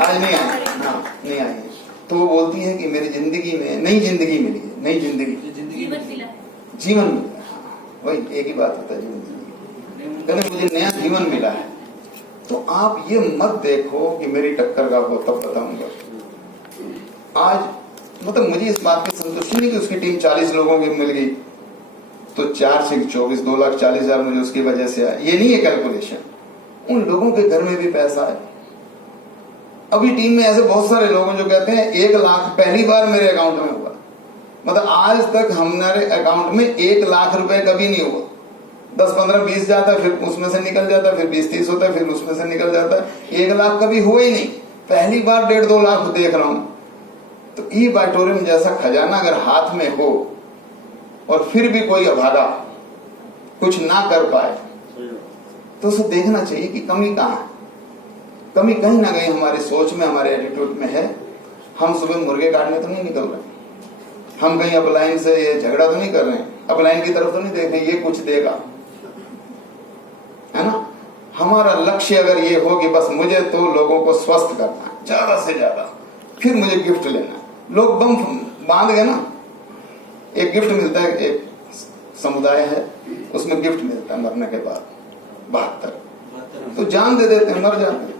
आज नहीं आए, हाँ नहीं आए। तो वो बोलती है कि मेरी जिंदगी में नई जिंदगी मिली है, नई जिंदगी, जीवन मिला। वही एक ही बात होता है, जीवन जिंदगी। कहते मुझे नया जीवन मिला है। तो आप ये मत देखो कि मेरी टक्कर का आपको तब बताऊंगा। आज मतलब मुझे इस बात की संतुष्टि नहीं कि उसकी टीम 40 लोगों की मिल गई तो 4 से 24, 2,40,000 मुझे उसकी वजह से आया। ये नहीं है कैलकुलेशन। उन लोगों के घर में भी पैसा है। अभी टीम में ऐसे बहुत सारे लोग हैं जो कहते हैं 1 लाख पहली बार मेरे अकाउंट में हुआ। मतलब आज तक हमारे अकाउंट में 1 लाख रुपए कभी नहीं हुआ। 10, 15, 20 जाता है, फिर उसमें से निकल जाता है, फिर 20, 30 होता है, फिर उसमें से निकल जाता है। 1 लाख कभी हुआ ही नहीं। पहली बार 1.5-2 लाख देख रहा हूं, तो ई ऑडिटोरियम जैसा खजाना अगर हाथ में हो और फिर भी कोई अभागा कुछ ना कर पाए, तो उसे देखना चाहिए कि कमी कहाँ है। कमी कहीं ना कहीं हमारे सोच में, हमारे एटीट्यूड में है। हम सुबह मुर्गे काटने तो नहीं निकल रहे, हम कहीं अपलाइन से ये झगड़ा तो नहीं कर रहे हैं, अपलाइन की तरफ तो नहीं देख रहे ये कुछ देगा, है ना। हमारा लक्ष्य अगर ये हो कि बस मुझे तो लोगों को स्वस्थ करना है ज्यादा से ज्यादा, फिर मुझे गिफ्ट लेना है। लोग बम बांध गए ना, एक गिफ्ट मिलता है, एक समुदाय है उसमें गिफ्ट मिलता है मरने के बाद 72, तो जान दे देते हैं, मर जाते हैं।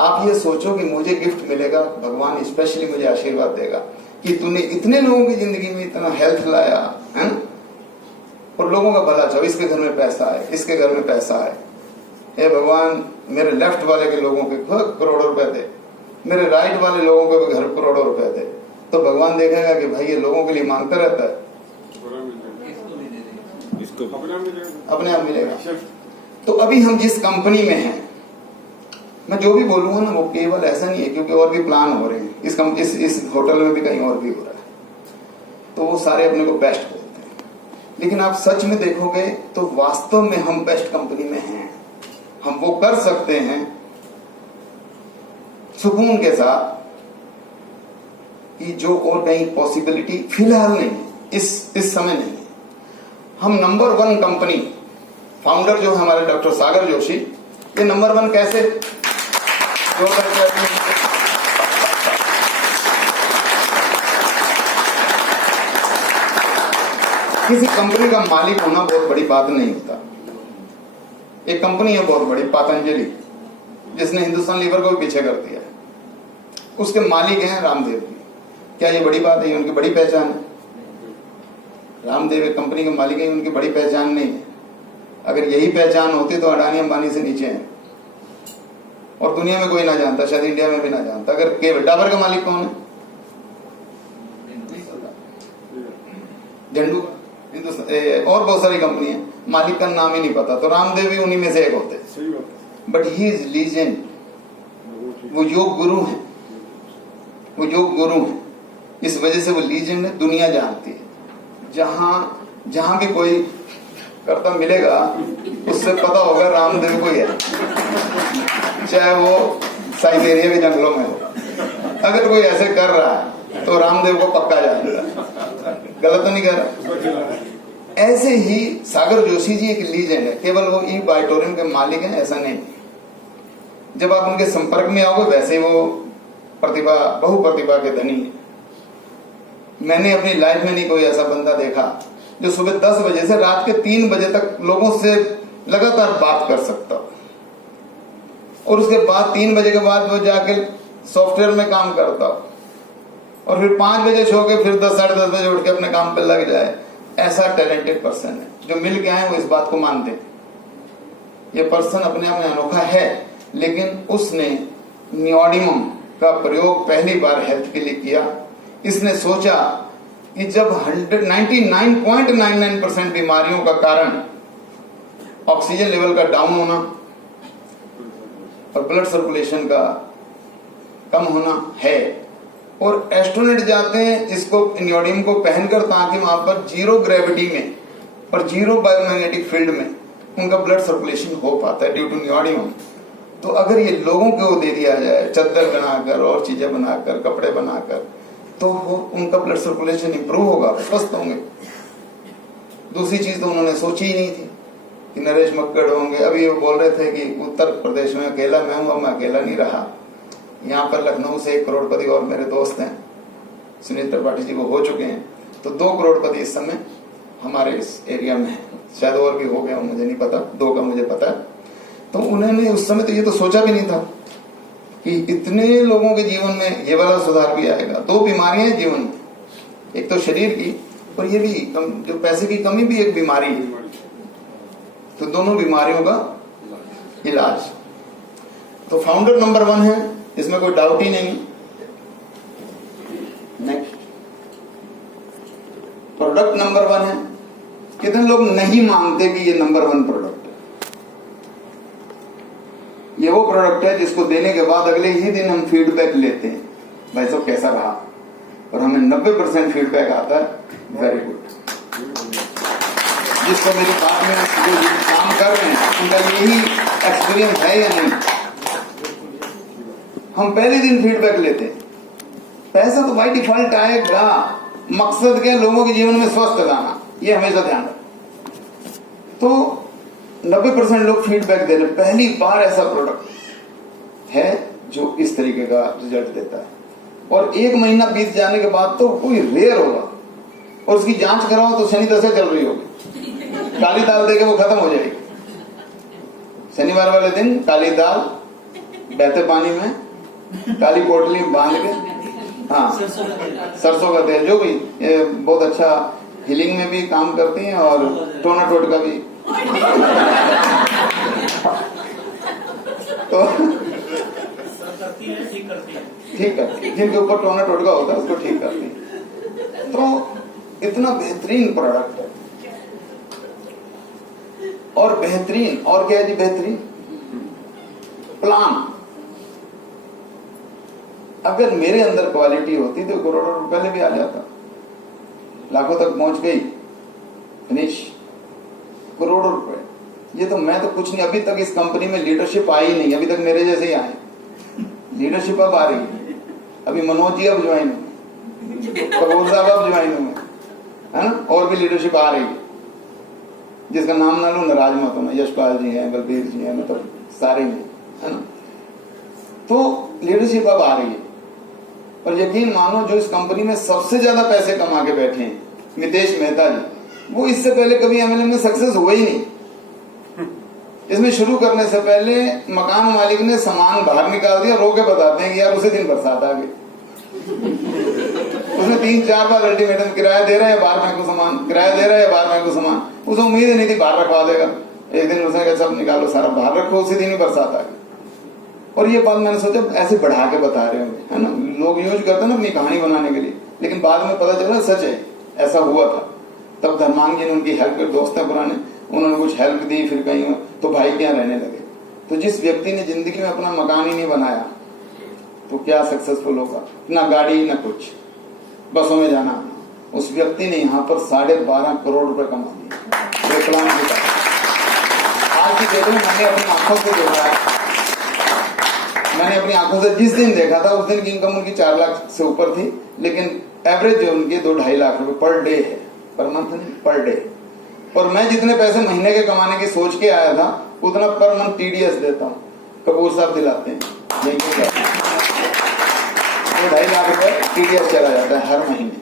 आप ये सोचो कि मुझे गिफ्ट मिलेगा, भगवान स्पेशली मुझे आशीर्वाद देगा कि तूने इतने लोगों की जिंदगी में इतना हेल्थ लाया है ना, और लोगों का भला चाहो, इसके घर में पैसा है, इसके घर में पैसा है। हे भगवान, मेरे लेफ्ट वाले के लोगों के करोड़ों रुपए दे, मेरे राइट वाले लोगों को भी घर करोड़ों रुपए दे, तो भगवान देखेगा कि भाई ये लोगों के लिए मांगता रहता है, अपने आप मिलेगा। तो अभी हम जिस कंपनी में हैं, मैं जो भी बोलूंगा ना वो केवल ऐसा नहीं है, क्योंकि और भी प्लान हो रहे हैं इस होटल में भी कहीं और भी हो रहा है, तो वो सारे अपने को बेस्ट बोलते हैं। लेकिन आप सच में देखोगे तो वास्तव में हम बेस्ट कंपनी में हैं। हम वो कर सकते हैं सुकून के साथ कि जो और कहीं पॉसिबिलिटी फिलहाल नहीं, इस समय नहीं। हम नंबर 1 कंपनी, फाउंडर जो है हमारे डॉक्टर सागर जोशी, ये नंबर 1 कैसे जो करके किसी कंपनी का मालिक होना बहुत बड़ी बात नहीं होता। एक कंपनी है बहुत बड़ी पतंजलि, जिसने हिंदुस्तान लीवर को भी पीछे कर दिया है, उसके मालिक हैं रामदेव जी। क्या ये बड़ी बात है? ये उनकी बड़ी पहचान है। रामदेव एक कंपनी के मालिक है, उनकी बड़ी पहचान नहीं है। अगर यही पहचान होती तो अडानी अंबानी से नीचे हैं, और दुनिया में कोई ना जानता, शायद इंडिया में भी ना जानता। अगर डाबर का मालिक कौन है? झंडू का, हिंदुस्तान और बहुत सारी कंपनी है, मालिक का नाम ही नहीं पता, तो रामदेव भी उन्हीं में से एक होते। बट ही इज लीजेंड, वो योग गुरु हैं, वो योग गुरु हैं, इस वजह से वो लीजेंड है, दुनिया जानती है। जहां भी कोई करता मिलेगा उससे पता होगा रामदेव को ही है, चाहे वो साइबेरिया के जंगलों में हो। अगर कोई ऐसे कर रहा है तो रामदेव को पक्का जानता है, गलत तो नहीं कह रहा। ऐसे ही सागर जोशी जी एक लीजेंड है, केवल वो ई ऑडिटोरियम के मालिक हैं ऐसा नहीं। जब आप उनके संपर्क में आओगे वैसे वो प्रतिभा, बहुप्रतिभा के धनी है। मैंने अपनी लाइफ में नहीं कोई ऐसा बंदा देखा जो सुबह 10 बजे से रात के 3 बजे तक लोगों से लगातार बात कर सकता, और उसके बाद 3 बजे के बाद वो जाके सॉफ्टवेयर में काम करता, और फिर 5 बजे सो के फिर 10 साढ़े 10 बजे उठ के अपने काम पर लग जाए। ऐसा टैलेंटेड पर्सन है, जो मिल के आए वो इस बात को मानते। ये पर्सन अपने आप में अनोखा है, लेकिन उसने नियोडिमम का प्रयोग पहली बार हेल्थ के लिए किया। इसने सोचा कि जब 99.99% बीमारियों का कारण ऑक्सीजन लेवल का डाउन होना और ब्लड सर्कुलेशन का कम होना है, और एस्ट्रोनॉट जाते हैं इसको नियोडियम को पहनकर, ताकि वहां पर जीरो ग्रेविटी में और जीरो बायोमैग्नेटिक फील्ड में उनका ब्लड सर्कुलेशन हो पाता है ड्यू टू नियोडियम। तो अगर ये लोगों को दे दिया जाए, चद्दर बनाकर और चीजें बनाकर, कपड़े बनाकर, तो वो उनका ब्लड सर्कुलेशन इंप्रूव होगा, स्वस्थ होंगे। दूसरी चीज तो उन्होंने सोची ही नहीं थी कि नरेश मक्कड़ होंगे। अभी वो बोल रहे थे कि उत्तर प्रदेश में अकेला मैं हूं, मैं अकेला नहीं रहा। यहाँ पर लखनऊ से 1 करोड़पति और मेरे दोस्त हैं, सुनील त्रिपाठी जी, वो हो चुके हैं। तो 2 करोड़पति इस समय हमारे इस एरिया में है, शायद और भी हो गया, मुझे नहीं पता, 2 का मुझे पता है। तो उन्होंने उस समय तो ये तो सोचा भी नहीं था कि इतने लोगों के जीवन में ये वाला सुधार भी आएगा। 2 बीमारियां हैं जीवन में, एक तो शरीर की, और ये भी जो पैसे की कमी भी एक बीमारी है। तो दोनों बीमारियों का इलाज। तो फाउंडर नंबर 1 है, इसमें कोई डाउट ही नहीं। नेक्स्ट, प्रोडक्ट नंबर 1 है। कितने लोग नहीं मानते कि ये नंबर 1 प्रोडक्ट है? ये वो प्रोडक्ट है जिसको देने के बाद अगले ही दिन हम फीडबैक लेते हैं, भाई साहब कैसा रहा, और हमें 90% फीडबैक आता है वेरी गुड। जिसको मेरी बात में जो काम कर रहे हैं उनका यही एक्सपीरियंस है या नहीं। हम पहले दिन फीडबैक लेते हैं, पैसा तो बाई डिफॉल्ट आएगा, मकसद क्या, लोगों के जीवन में स्वस्थ लाना, ये हमेशा ध्यान रखें। तो 90% लोग फीडबैक दे रहे, पहली बार ऐसा प्रोडक्ट है जो इस तरीके का रिजल्ट देता है। और 1 महीना बीत जाने के बाद तो कोई रेयर होगा, और उसकी जांच कराओ तो शनि दशा चल रही होगी, काली दाल देके वो खत्म हो जाएगी। शनिवार वाले दिन काली दाल बहते पानी में काली पोटली बांध के, हाँ सरसों का तेल, जो भी बहुत अच्छा हीलिंग में भी काम करती हैं और टोना टोटका भी तो ठीक करती है, जिनके ऊपर टोना टोटका होता है उसको ठीक करती है। तो इतना बेहतरीन प्रोडक्ट है, और बेहतरीन, और क्या है जी बेहतरीन प्लान। अगर मेरे अंदर क्वालिटी होती तो करोड़ों रुपए पहले भी आ जाता, लाखों तक पहुंच गई, फिनिश, करोड़ों रुपए। ये तो मैं तो कुछ नहीं, अभी तक इस कंपनी में लीडरशिप आई नहीं, अभी तक मेरे जैसे ही आए। लीडरशिप अब आ रही है, अभी मनोज जी अब ज्वाइन हुए, कपूर साहब अब ज्वाइन हुए, है ना, और भी लीडरशिप आ रही है, जिसका नाम ना लूं नाराज मत होना, यशपाल जी हैं, बलबीर जी हैं, मतलब सारे हैं, है ना। तो लीडरशिप अब आ रही है, और यकीन मानो जो इस कंपनी में सबसे ज्यादा पैसे कमा के बैठे हैं, मितेश मेहता जी, वो इससे पहले कभी एमएलए में सक्सेस हुए ही नहीं। इसमें शुरू करने से पहले मकान मालिक ने सामान बाहर निकाल दिया, रो के बताते हैं कि यार उसी दिन बरसात आ गई। उसने 3-4 बार अल्टीमेटम, किराया दे रहा है बाहर फेंको सामान, किराया दे रहा है बाहर फेंको सामान, उसे उम्मीद ही नहीं थी बाहर रखवा देगा। एक दिन उसने कहा सब निकालो, सारा बाहर रखो, उसी दिन ही बरसात आ गई। और ये बात मैंने सोचा ऐसे बढ़ा के बता रहे होंगे, है ना, लोग यूज करते हैं ना अपनी कहानी बनाने के लिए, लेकिन बाद में पता चला सच है, ऐसा हुआ था। तब धर्मान जी ने उनकी हेल्प कर, दोस्त है पुराने, उन्होंने कुछ हेल्प दी, फिर कहीं तो भाई क्या रहने लगे। तो जिस व्यक्ति ने जिंदगी में अपना मकान ही नहीं बनाया तो क्या सक्सेसफुल होगा, ना गाड़ी ना कुछ, बसों में जाना, उस व्यक्ति ने यहाँ पर 12.5 करोड़ रुपए कमा दिए प्लान के साथ। आज की डेट में मैंने अपनी आंखों से देखा है, मैंने अपनी आंखों से जिस दिन देखा था उस दिन की इनकम उनकी 4 लाख से ऊपर थी, लेकिन एवरेज जो उनके 2-2.5 लाख रुपए पर डे है, पर मंथ नहीं, पर डे। और मैं जितने पैसे महीने के कमाने की सोच के आया था उतना पर मंथ टीडीएस देता हूँ, कपूर साहब दिलाते हैं, 2.5 लाख रुपए टीडीएस चला जाता है हर महीने।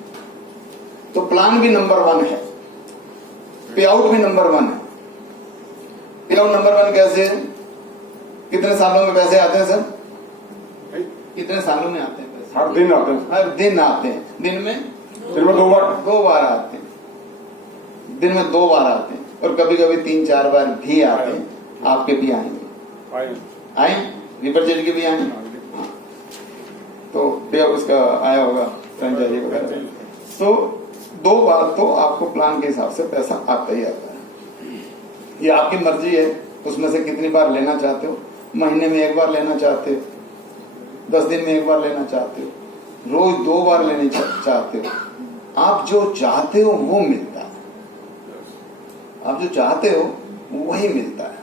तो प्लान भी नंबर 1 है, पे आउट भी नंबर 1 है। पे आउट नंबर 1 कैसे है? कितने सालों में पैसे आते हैं सर? कितने सालों में आते हैं पैसे? हर दिन आते हैं, हर दिन आते हैं। दिन में 2 बार आते हैं, दिन में 2 बार आते हैं, और कभी कभी 3-4 बार भी आते हैं। आपके भी आएंगे, आए रिपर्चेज के भी आएंगे, तो पे उसका आया होगा फ्रेंचाइजी वगैरह। तो 2 बार तो आपको प्लान के हिसाब से पैसा आता ही आता है। ये आपकी मर्जी है उसमें से कितनी बार लेना चाहते हो, महीने में 1 बार लेना चाहते हो, 10 दिन में 1 बार लेना चाहते हो, रोज 2 बार लेने चाहते हो। आप जो चाहते हो वो मिलता है, आप जो चाहते हो वही मिलता है।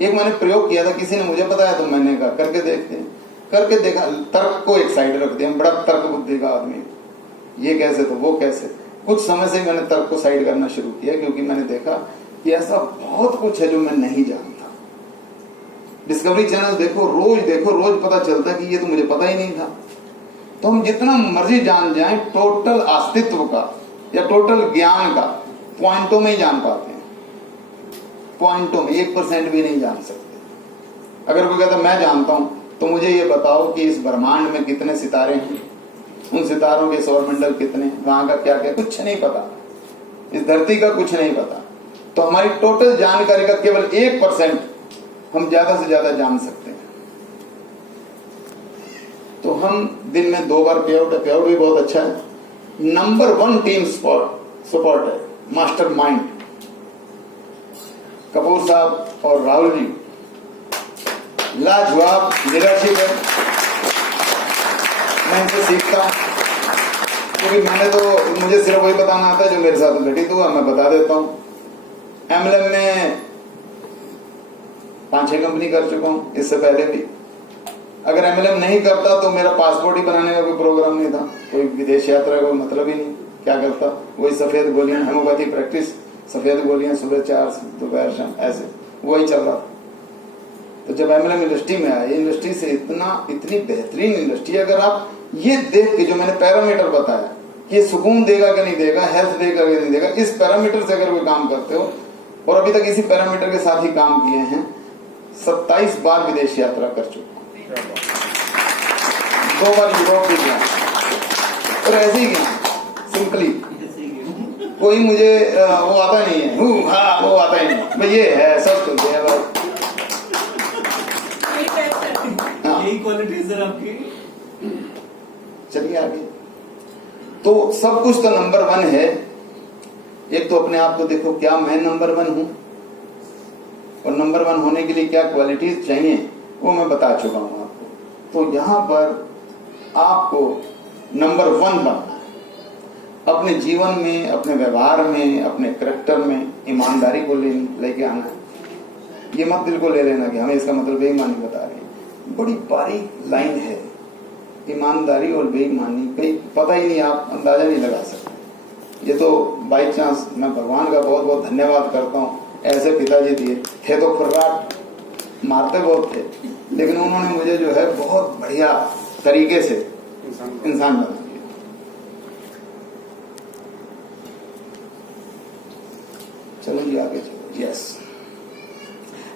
एक मैंने प्रयोग किया था, किसी ने मुझे बताया तो मैंने कहा करके देखते हैं, करके देखा, तर्क को एक साइड रख दिया, बड़ा तर्क बुद्धि का आदमी, ये कैसे तो वो कैसे। कुछ समय से मैंने तर्क को साइड करना शुरू किया, क्योंकि मैंने देखा कि ऐसा बहुत कुछ है जो मैं नहीं जानता। डिस्कवरी चैनल देखो, रोज पता चलता है कि ये तो मुझे पता ही नहीं था। तो हम जितना मर्जी जान जाएं, टोटल अस्तित्व का या टोटल ज्ञान का पॉइंटों में ही जान पाते हैं, पॉइंटों में 1% भी नहीं जान सकते। अगर कोई कहता मैं जानता हूं, तो मुझे ये बताओ कि इस ब्रह्मांड में कितने सितारे हैं, उन सितारों के सौरमंडल कितने, वहां का क्या क्या, कुछ नहीं पता, इस धरती का कुछ नहीं पता। तो हमारी टोटल जानकारी का केवल 1% हम ज्यादा से ज्यादा जान सकते हैं। तो हम दिन में 2 बार पे आउट है, पे आउट भी बहुत अच्छा है। नंबर 1 टीम सपोर्ट है, मास्टर माइंड कपूर साहब और राहुल जी लाजवाब लीडरशिप है। मैं इनसे सीखता हूँ, क्योंकि मैंने तो, मुझे सिर्फ वही बताना आता है जो मेरे साथ घटित हुआ, मैं बता देता हूँ। एमएलएम में 5-6 कंपनी कर चुका हूँ, इससे पहले भी। अगर एमएलएम नहीं करता तो मेरा पासपोर्ट ही बनाने का कोई प्रोग्राम नहीं था, कोई विदेश यात्रा का मतलब ही नहीं। क्या करता, वही सफेद गोलियां, होम्योपैथी प्रैक्टिस, सफेद गोलियां सुबह 4 दोपहर शाम, ऐसे वही चल रहा था। तो जब एमएलएम इंडस्ट्री में आया, इंडस्ट्री से इतनी बेहतरीन इंडस्ट्री, अगर आप ये देख के जो मैंने पैरामीटर बताया कि ये सुकून देगा कि नहीं देगा, हेल्थ देगा कि नहीं देगा, इस पैरामीटर से अगर कोई काम करते हो, और अभी तक इसी पैरामीटर के साथ ही काम किए हैं, 27 बार विदेश यात्रा कर चुका, 2 बार यूरोप भी गया, और ऐसे ही गया सिंपली। कोई मुझे वो आता नहीं है, हाँ वो आता ही नहीं, भाई ये है सब कुछ है बस। यही क्वालिटी सर आपकी। चलिए आगे। तो सब कुछ तो नंबर 1 है। एक तो अपने आप को देखो, क्या मैं नंबर 1 हूं, और नंबर 1 होने के लिए क्या क्वालिटीज चाहिए वो मैं बता चुका हूं आपको। तो यहां पर आपको नंबर 1 बनना है। अपने जीवन में, अपने व्यवहार में, अपने करैक्टर में ईमानदारी को लेके आना है। ये मत दिल को ले लेना कि हमें इसका मतलब बेईमानी बता रही है। बड़ी बारीक लाइन है, ईमानदारी और बेईमानी, कहीं पता ही नहीं, आप अंदाजा नहीं लगा सकते। ये तो बाई चांस, मैं भगवान का बहुत बहुत धन्यवाद करता हूँ, ऐसे पिताजी दिए थे। तो खुर्राट मारते बहुत थे, लेकिन उन्होंने मुझे जो है बहुत बढ़िया तरीके से इंसान बना दिया। चलो जी आगे चलो। यस,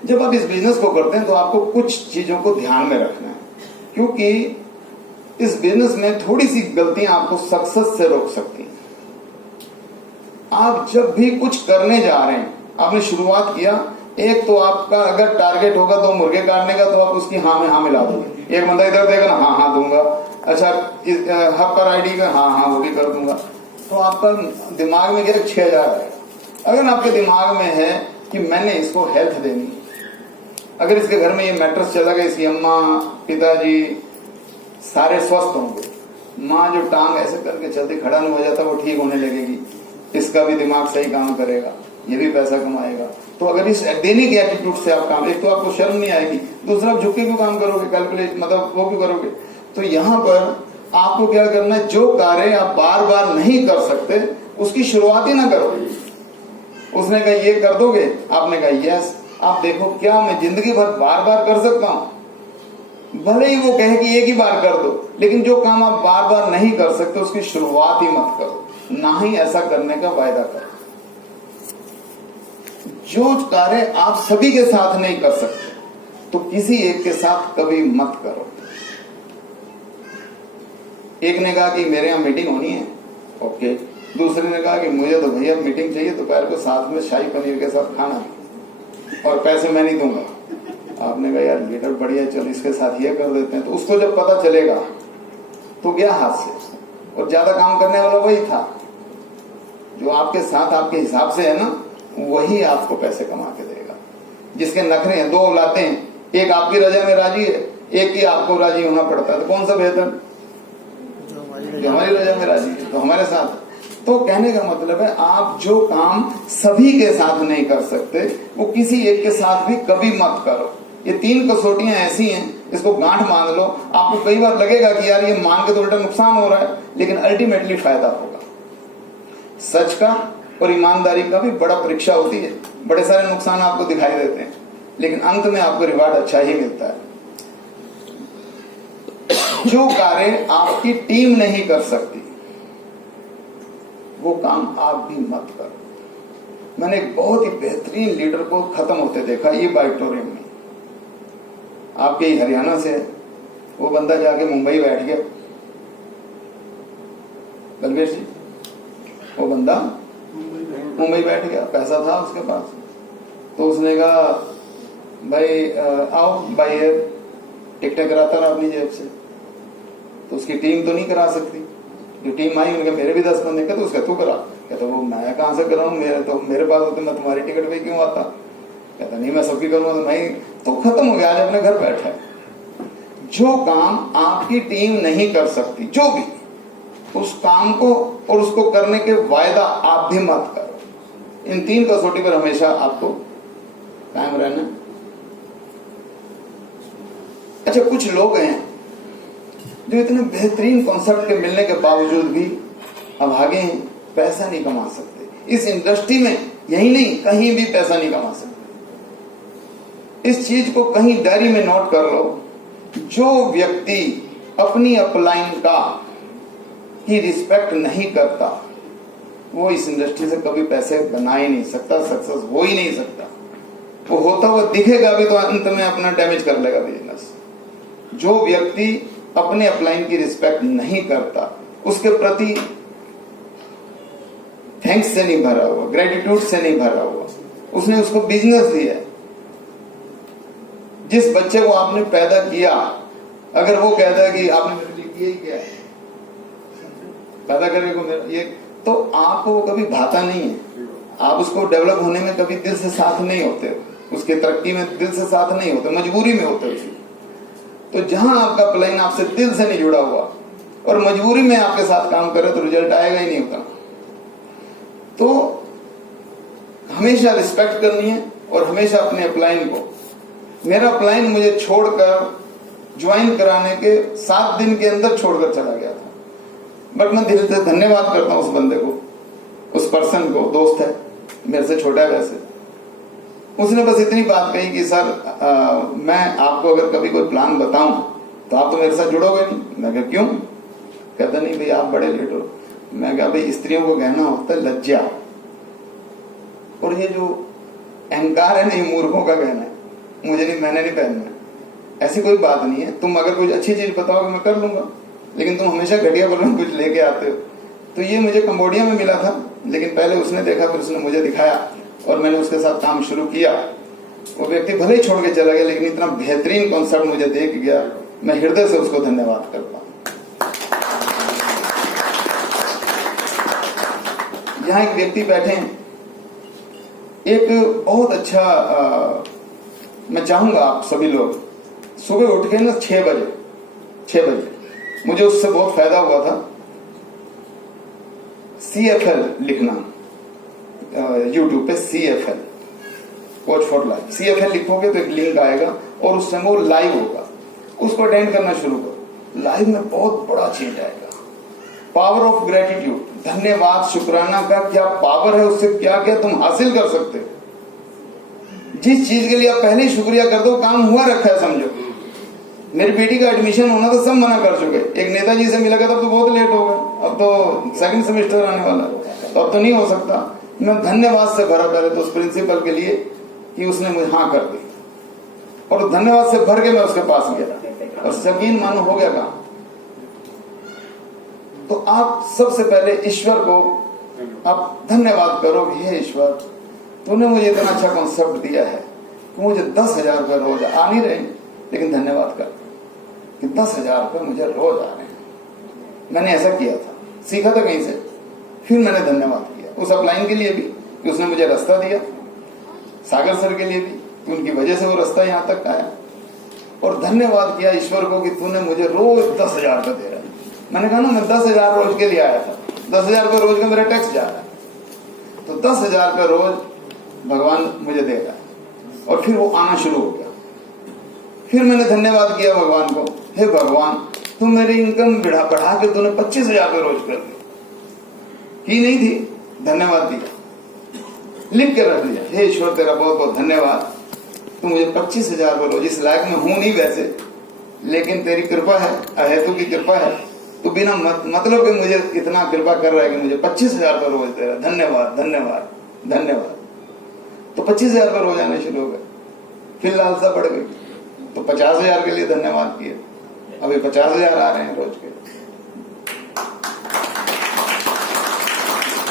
जब आप इस बिजनेस को करते हैं तो आपको कुछ चीजों को ध्यान में रखना है, क्योंकि इस बिजनेस में थोड़ी सी गलतियां आपको सक्सेस से रोक सकती हैं। आप जब भी कुछ करने जा रहे हैं, आपने शुरुआत किया, एक तो आपका अगर टारगेट होगा तो मुर्गे काटने का, तो आप उसकी हाँ में हाँ मिला दोगे। एक बंदा इधर देगा ना, हाँ हाँ दूंगा, अच्छा हफ्ता आईडी का, हाँ हाँ वो भी कर दूंगा। तो आपका दिमाग में क्या 6000 आएगा। अगर आपके दिमाग में है कि मैंने इसको हेल्थ देनी, अगर इसके घर में ये मैट्रेस चला गया, इसकी अम्मा पिताजी सारे स्वस्थ होंगे, माँ जो टांग ऐसे करके चलती खड़ा नहीं हो जाता वो ठीक होने लगेगी, इसका भी दिमाग सही काम करेगा, ये भी पैसा कमाएगा। तो अगर इस देने के एटीट्यूड से आप काम, एक तो आपको शर्म नहीं आएगी, दूसरा आप झुके क्यों काम करोगे, कैलकुलेट मतलब वो क्यों करोगे। तो यहाँ पर आपको क्या करना है, जो कार्य आप बार बार नहीं कर सकते उसकी शुरुआत ही ना करो। उसने कहा ये कर दोगे, आपने कहा यस। आप देखो क्या मैं जिंदगी भर बार बार कर सकता हूं, भले ही वो कहे कि एक ही बार कर दो, लेकिन जो काम आप बार बार नहीं कर सकते उसकी शुरुआत ही मत करो, ना ही ऐसा करने का वायदा करो। जो कार्य आप सभी के साथ नहीं कर सकते तो किसी एक के साथ कभी मत करो। एक ने कहा कि मेरे यहाँ मीटिंग होनी है, ओके। दूसरे ने कहा कि मुझे तो भैया मीटिंग चाहिए, दोपहर को साथ में शाही पनीर के साथ खाना, और पैसे मैं नहीं दूंगा। आपने कहा यार लीडर बढ़िया, चल इसके साथ ये कर देते हैं। तो उसको जब पता चलेगा तो गया हाथ से, और ज्यादा काम करने वाला वही था जो आपके साथ आपके हिसाब से है ना, वही आपको पैसे कमा के देगा। जिसके नखरे हैं, 2 औलादे हैं, एक आपकी रजा में राजी है, एक की आपको राजी होना पड़ता है, तो कौन सा बेहतर, जो हमारी रजा में राजी है, तो हमारे साथ। तो कहने का मतलब है आप जो काम सभी के साथ नहीं कर सकते वो किसी एक के साथ भी कभी मत करो। ये 3 कसौटियां ऐसी हैं, इसको गांठ मान लो। आपको कई बार लगेगा कि यार ये मान के तो उल्टा नुकसान हो रहा है, लेकिन अल्टीमेटली फायदा होगा। सच का और ईमानदारी का भी बड़ा परीक्षा होती है, बड़े सारे नुकसान आपको दिखाई देते हैं, लेकिन अंत में आपको रिवार्ड अच्छा ही मिलता है। जो कार्य आपकी टीम नहीं कर सकती वो काम आप भी मत करो। मैंने एक बहुत ही बेहतरीन लीडर को खत्म होते देखा, ये बाइटोरियम में, आपके ही हरियाणा से। वो बंदा जाके मुंबई बैठ गया, बलवीर जी, वो बंदा मुंबई बैठ गया, पैसा था उसके पास। तो उसने कहा भाई आओ बाई एयर, टिकटें कराता रहा अपनी जेब से। तो उसकी टीम तो नहीं करा सकती, जो टीम आई उनके मेरे भी 10 बंदे, कहते उसका तू करा। कहता वो मैं कहां से कराऊं, मेरे पास होते मैं तुम्हारी टिकट पे क्यों आता। कहता नहीं मैं सबकी करूंगा, तो तो खत्म हो गया, आज अपने घर बैठा है। जो काम आपकी टीम नहीं कर सकती, जो भी, उस काम को और उसको करने के वायदा आप भी मत करो। इन 3 कसौटी पर हमेशा आपको कायम रहना। अच्छा, कुछ लोग हैं जो इतने बेहतरीन कॉन्सेप्ट के मिलने के बावजूद भी अभागे हैं, पैसा नहीं कमा सकते। इस इंडस्ट्री में यही नहीं, कहीं भी पैसा नहीं कमा सकते। इस चीज को कहीं डायरी में नोट कर लो। जो व्यक्ति अपनी अपलाइन का ही रिस्पेक्ट नहीं करता, वो इस इंडस्ट्री से कभी पैसे बना ही नहीं सकता, सक्सेस हो ही नहीं सकता। वो होता हुआ दिखेगा भी तो अंत में अपना डैमेज कर लेगा बिजनेस। जो व्यक्ति अपने अपलाइन की रिस्पेक्ट नहीं करता, उसके प्रति थैंक्स से नहीं भरा हुआ, ग्रेटिट्यूड से नहीं भरा हुआ, उसने उसको बिजनेस दिया है। जिस बच्चे को आपने पैदा किया, अगर वो कहता है कि आपने मेरे लिए किया ही क्या है, पैदा करने को मेरा ये, तो आपको वो कभी भाता नहीं है। आप उसको डेवलप होने में कभी दिल से साथ नहीं होते, उसके तरक्की में दिल से साथ नहीं होते, मजबूरी में होते उसकी। तो जहां आपका प्लान आपसे दिल से नहीं जुड़ा हुआ और मजबूरी में आपके साथ काम करे तो रिजल्ट आएगा ही नहीं उतना। तो हमेशा रिस्पेक्ट करनी है और हमेशा अपने अपलाइन को, मेरा अपलाइन मुझे छोड़कर ज्वाइन कराने के 7 दिन के अंदर छोड़कर चला गया था, बट मैं दिल से धन्यवाद करता हूं उस बंदे को, उस पर्सन को। दोस्त है, मेरे से छोटा है वैसे। उसने बस इतनी बात कही कि सर मैं आपको अगर कभी कोई प्लान बताऊं तो आप तो मेरे साथ जुड़ोगे नहीं। मैं कहा क्यों? कहता नहीं भाई आप बड़े लेट हो। मैं कहा भाई स्त्रियों को कहना होता है लज्जा, और ये जो अहंकार है ना, ये मूर्खों का कहना है। मुझे नहीं, मैंने नहीं पहनना। ऐसी कोई बात नहीं है। तुम अगर कुछ अच्छी चीज बताओगे मैं कर लूंगा, लेकिन तुम हमेशा घटिया बोलो कुछ लेके आते हो। तो ये मुझे कंबोडिया में मिला था, लेकिन पहले उसने देखा, फिर उसने मुझे दिखाया और मैंने उसके साथ काम शुरू किया। वो व्यक्ति भले ही छोड़ के चला गया, लेकिन इतना बेहतरीन कॉन्सेप्ट मुझे देख गया, मैं हृदय से उसको धन्यवाद करता हूं। यहाँ एक व्यक्ति बैठे हैं, एक बहुत अच्छा मैं चाहूंगा आप सभी लोग सुबह उठ के ना 6 बजे मुझे उससे बहुत फायदा हुआ था। CFL लिखना, YouTube पे CFL, watch for life, CFL लिखोगे तो एक लिंक आएगा और उस समय वो लाइव होगा, उसको अटेंड करना शुरू करो। लाइव में बहुत बड़ा चेंज आएगा। पावर ऑफ ग्रेटिट्यूड, धन्यवाद, शुक्राना का क्या पावर है, उससे क्या क्या तुम हासिल कर सकते हो। जिस चीज के लिए आप पहले ही शुक्रिया कर दो, काम हुआ रखा है समझो। मेरी बेटी का एडमिशन होना तो सब मना कर चुके, एक नेताजी से मिला गया तब तो बहुत लेट हो गया, अब तो 2nd सेमेस्टर आने वाला है, तो अब तो नहीं हो सकता। मैं धन्यवाद से भरा पहले तो उस प्रिंसिपल के लिए कि उसने मुझे हाँ कर दी, और धन्यवाद से भर के मैं उसके पास गया और यकीन मानो हो गया काम। तो आप सबसे पहले ईश्वर को आप धन्यवाद करो, हे ईश्वर तूने मुझे इतना अच्छा कॉन्सेप्ट दिया है कि मुझे 10,000 रुपये रोज आ नहीं रहे, लेकिन धन्यवाद कर कि 10,000 रुपये मुझे रोज आ रहे हैं। मैंने ऐसा किया था, सीखा था कहीं से, फिर मैंने धन्यवाद किया उस अपलाइन के लिए भी कि उसने मुझे रास्ता दिया, सागर सर के लिए भी कि उनकी वजह से वो रास्ता यहाँ तक आया, और धन्यवाद किया ईश्वर को कि तूने मुझे रोज 10,000 रुपये दे रहा है। मैंने कहा ना मैं 10,000 रोज के लिए आया था, 10,000 रुपये रोज का मेरा टैक्स जा रहा है, तो 10,000 रुपये रोज भगवान मुझे दे रहा है। और फिर वो आना शुरू हो गया। फिर मैंने धन्यवाद किया भगवान को, हे भगवान तुम मेरी इनकम बढ़ा के तूने 25,000 रुपये रोज कर दी, की नहीं थी, धन्यवाद दिया, लिख के रख दिया, हे ईश्वर तेरा बहुत बहुत धन्यवाद, तू मुझे 25,000 रुपये रोज, इस लायक में हूं नहीं वैसे, लेकिन तेरी कृपा है, अहेतु की कृपा है, तू बिना मतलब के मुझे इतना कृपा कर रहा है कि मुझे 25,000 रुपये रोज दे रहा है, धन्यवाद धन्यवाद धन्यवाद। तो 25,000 रुपये रोज आने शुरू हो गए। फिर लालसा बढ़ गई तो 50,000 के लिए धन्यवाद किए, अभी 50,000 आ रहे हैं रोज के।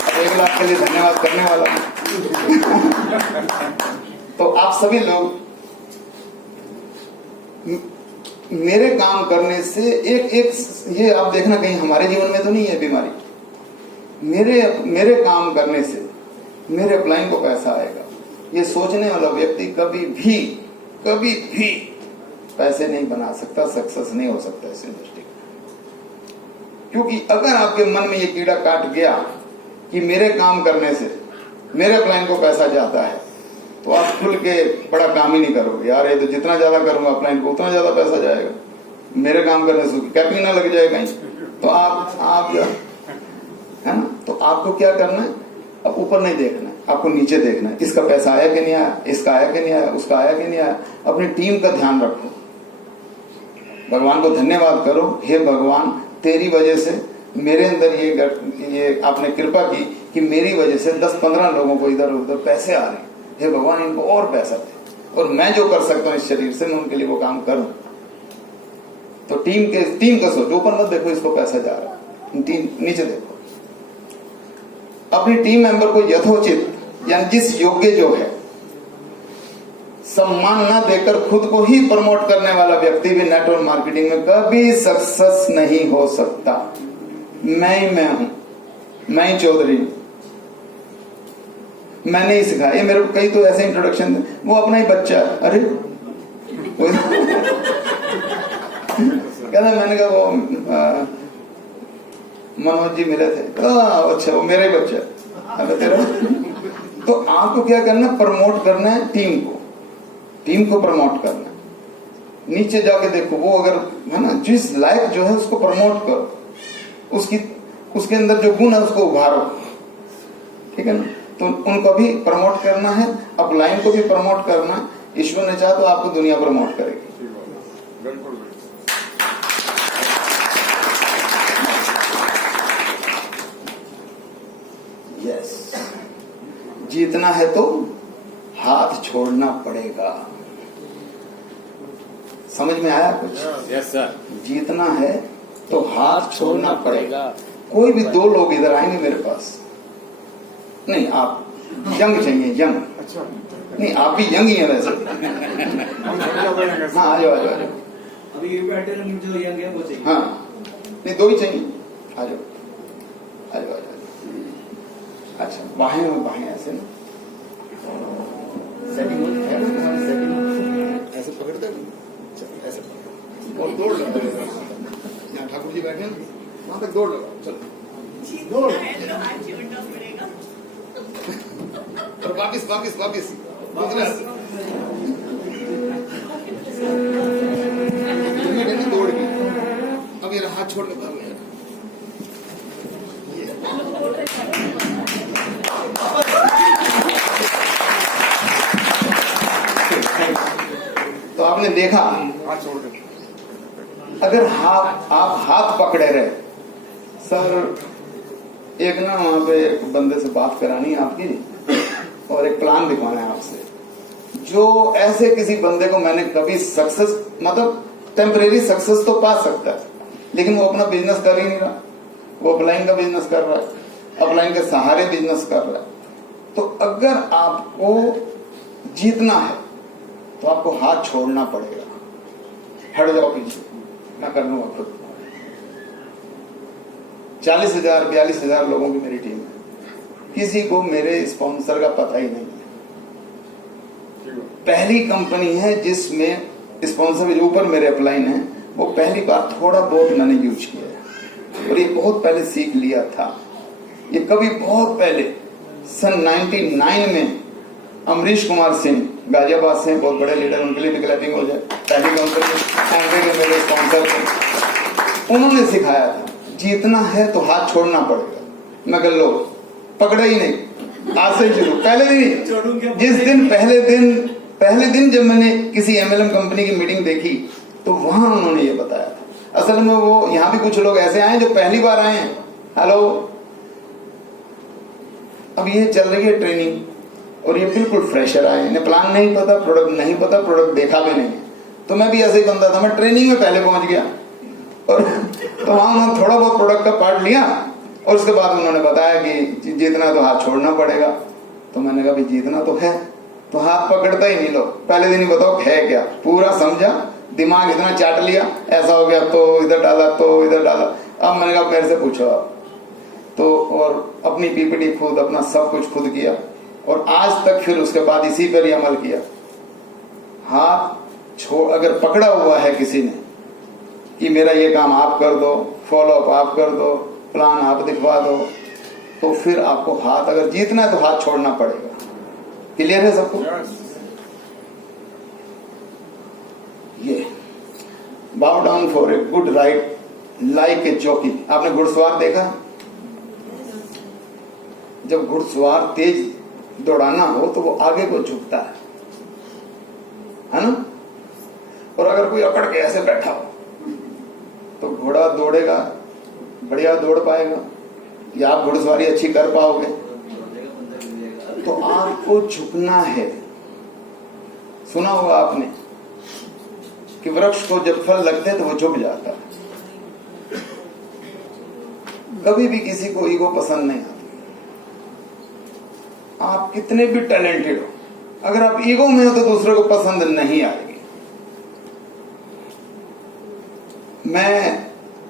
अब 1 लाख के लिए धन्यवाद करने वाला हूं। तो आप सभी लोग मेरे काम करने से एक ये आप देखना कहीं हमारे जीवन में तो नहीं है बीमारी, मेरे काम करने से मेरे अपलाइन को पैसा आएगा, ये सोचने वाला व्यक्ति कभी भी कभी भी पैसे नहीं बना सकता, सक्सेस नहीं हो सकता इस इंडस्ट्री में। क्योंकि अगर आपके मन में ये कीड़ा काट गया कि मेरे काम करने से मेरे क्लाइंट को पैसा जाता है, तो आप खुल के बड़ा काम ही नहीं करोगे। यार ये तो जितना ज्यादा करूंगा क्लाइंट को उतना ज्यादा पैसा जाएगा, मेरे काम करने से कैपिंग ना लग जाएगा। तो आप है ना, तो आपको क्या करना है, अब ऊपर नहीं देखना है, आपको नीचे देखना है। इसका पैसा आया कि नहीं आया, इसका आया कि नहीं आया, उसका आया कि नहीं आया। अपनी टीम का ध्यान रखो, भगवान को धन्यवाद करो, हे भगवान तेरी वजह से मेरे अंदर ये आपने कृपा की कि मेरी वजह से 10-15 लोगों को इधर उधर पैसे आ रहे हैं। हे भगवान इनको और पैसा दे, और मैं जो कर सकता हूँ इस शरीर से मैं उनके लिए वो काम करूं। तो टीम का सोच, ऊपर मत देखो इसको पैसा जा रहा है, टीम नीचे देखो। अपनी टीम मेंबर को यथोचित यानी जिस योग्य जो है सम्मान ना देकर खुद को ही प्रमोट करने वाला व्यक्ति भी नेटवर्क मार्केटिंग में कभी सक्सेस नहीं हो सकता। मैं हूं, मैं चौधरी हूं, मैंने ही सिखाया। ये मेरे को कई तो ऐसे इंट्रोडक्शन, वो अपना ही बच्चा है। अरे कहता मैंने कहा वो मनोज जी मिले थे, अच्छा वो मेरा ही बच्चा है। अरे तेरा तो आपको क्या करना, प्रमोट करना है टीम को प्रमोट करना है। नीचे जाके देखो, वो अगर है ना जिस लायक जो है उसको प्रमोट करो, उसके अंदर जो गुण है उसको उभारो, ठीक है ना। तो उनको भी प्रमोट करना है, अपलाइन को भी प्रमोट करना है। ईश्वर ने चाहा तो आपको दुनिया प्रमोट करेगी। यस, जीतना है तो हाथ छोड़ना पड़ेगा। समझ में आया कुछ? Yes sir. जीतना है तो हाथ छोड़ना पड़ेगा। कोई भी 2 लोग इधर आएंगे मेरे पास, नहीं आप यंग चाहिए, यंग। अच्छा नहीं, आप भी यंग ही हैं वैसे। हाँ आ जाओ। अभी ये बैठे जो यंग है वो चाहिए। हाँ नहीं 2 ही चाहिए, आ जाओ। अच्छा बाहें ऐसे ना, सेटिंग है ना तुम्हारी, सेटिंग ऐसे पकड़ते ऐसे और दौड़ लगा। यहाँ ठाकुर जी बैठे हैं, वहां तक दौड़ लगा, चलो दौड़। और वापिस दौड़ गई। अब ये हाथ छोड़ के भाग गया। तो आपने देखा, अगर आप हाथ पकड़े रहे। सर एक ना वहां पे एक बंदे से बात करानी है आपकी, और एक प्लान दिखवाना है आपसे। जो ऐसे किसी बंदे को मैंने कभी सक्सेस, मतलब टेम्परेरी सक्सेस तो पा सकता है, लेकिन वो अपना बिजनेस कर ही नहीं रहा। वो अपलाइन का बिजनेस कर रहा है, अपलाइन के सहारे बिजनेस कर रहा है। तो अगर आपको जीतना है तो आपको हाथ छोड़ना पड़ेगा। हट जाओ पीछे, मैं कर लूंगा खुद। 40,000-42,000 लोगों की मेरी टीम है, किसी को मेरे स्पॉन्सर का पता ही नहीं है। पहली कंपनी है जिसमें स्पॉन्सर जो ऊपर मेरे अपलाइन है, वो पहली बार थोड़ा बहुत मैंने यूज किया है, और ये बहुत पहले सीख लिया था। ये कभी बहुत पहले सन 99 में अमरीश कुमार सिंह गाजियाबाद से, बहुत बड़े लीडर, उनके लिए भी क्लैपिंग हो जाए। पहली कंपनी के मेरे स्पॉन्सर थे, उन्होंने सिखाया था जीतना है तो हाथ छोड़ना पड़ेगा। मैं कर लो, पकड़ा ही नहीं, आज से शुरू। पहले दिन, जिस दिन पहले दिन जब मैंने किसी MLM कंपनी की मीटिंग देखी, तो वहां उन्होंने ये बताया था। असल में वो यहाँ भी कुछ लोग ऐसे आए जो पहली बार आए हैं। हेलो, अब ये चल रही है ट्रेनिंग, और ये बिल्कुल फ्रेशर आए, इन्हें प्लान नहीं पता, प्रोडक्ट नहीं पता, प्रोडक्ट देखा भी नहीं। तो मैं भी ऐसे ही बंदा था, मैं ट्रेनिंग में पहले पहुंच गया, और तो वहां उन्होंने थोड़ा बहुत प्रोडक्ट का पार्ट लिया, और उसके बाद उन्होंने बताया कि जीतना तो हाथ छोड़ना पड़ेगा। तो मैंने कहा भाई जीतना तो है, तो हाथ पकड़ता ही नहीं। लो पहले दिन ही बताओ है क्या, पूरा समझा, दिमाग इतना चाट लिया, ऐसा हो गया तो इधर डाला तो इधर डाला। अब मैंने कहा मेरे से पूछो आप तो, और अपनी PPT खुद, अपना सब कुछ खुद किया, और आज तक फिर उसके बाद इसी पर ही अमल किया। हाथ छोड़, अगर पकड़ा हुआ है किसी ने कि मेरा ये काम आप कर दो, फॉलो अप आप कर दो, प्लान आप दिखवा दो, तो फिर आपको हाथ, अगर जीतना है तो हाथ छोड़ना पड़ेगा। क्लियर है सबको? ये बाउ down for a good ride like a jockey. आपने घुड़सवार देखा? जब घुड़सवार तेज दौड़ाना हो तो वो आगे को झुकता है ना? और अगर कोई अकड़ के ऐसे बैठा हो तो घोड़ा दौड़ेगा, बढ़िया दौड़ पाएगा या आप घुड़सवारी अच्छी कर पाओगे? तो आपको झुकना है। सुना होगा आपने कि वृक्ष को जब फल लगते हैं तो वो झुक जाता है। कभी भी किसी को ईगो पसंद नहीं आती। आप कितने भी टैलेंटेड हो, अगर आप ईगो में हो तो दूसरे को पसंद नहीं आएगी। मैं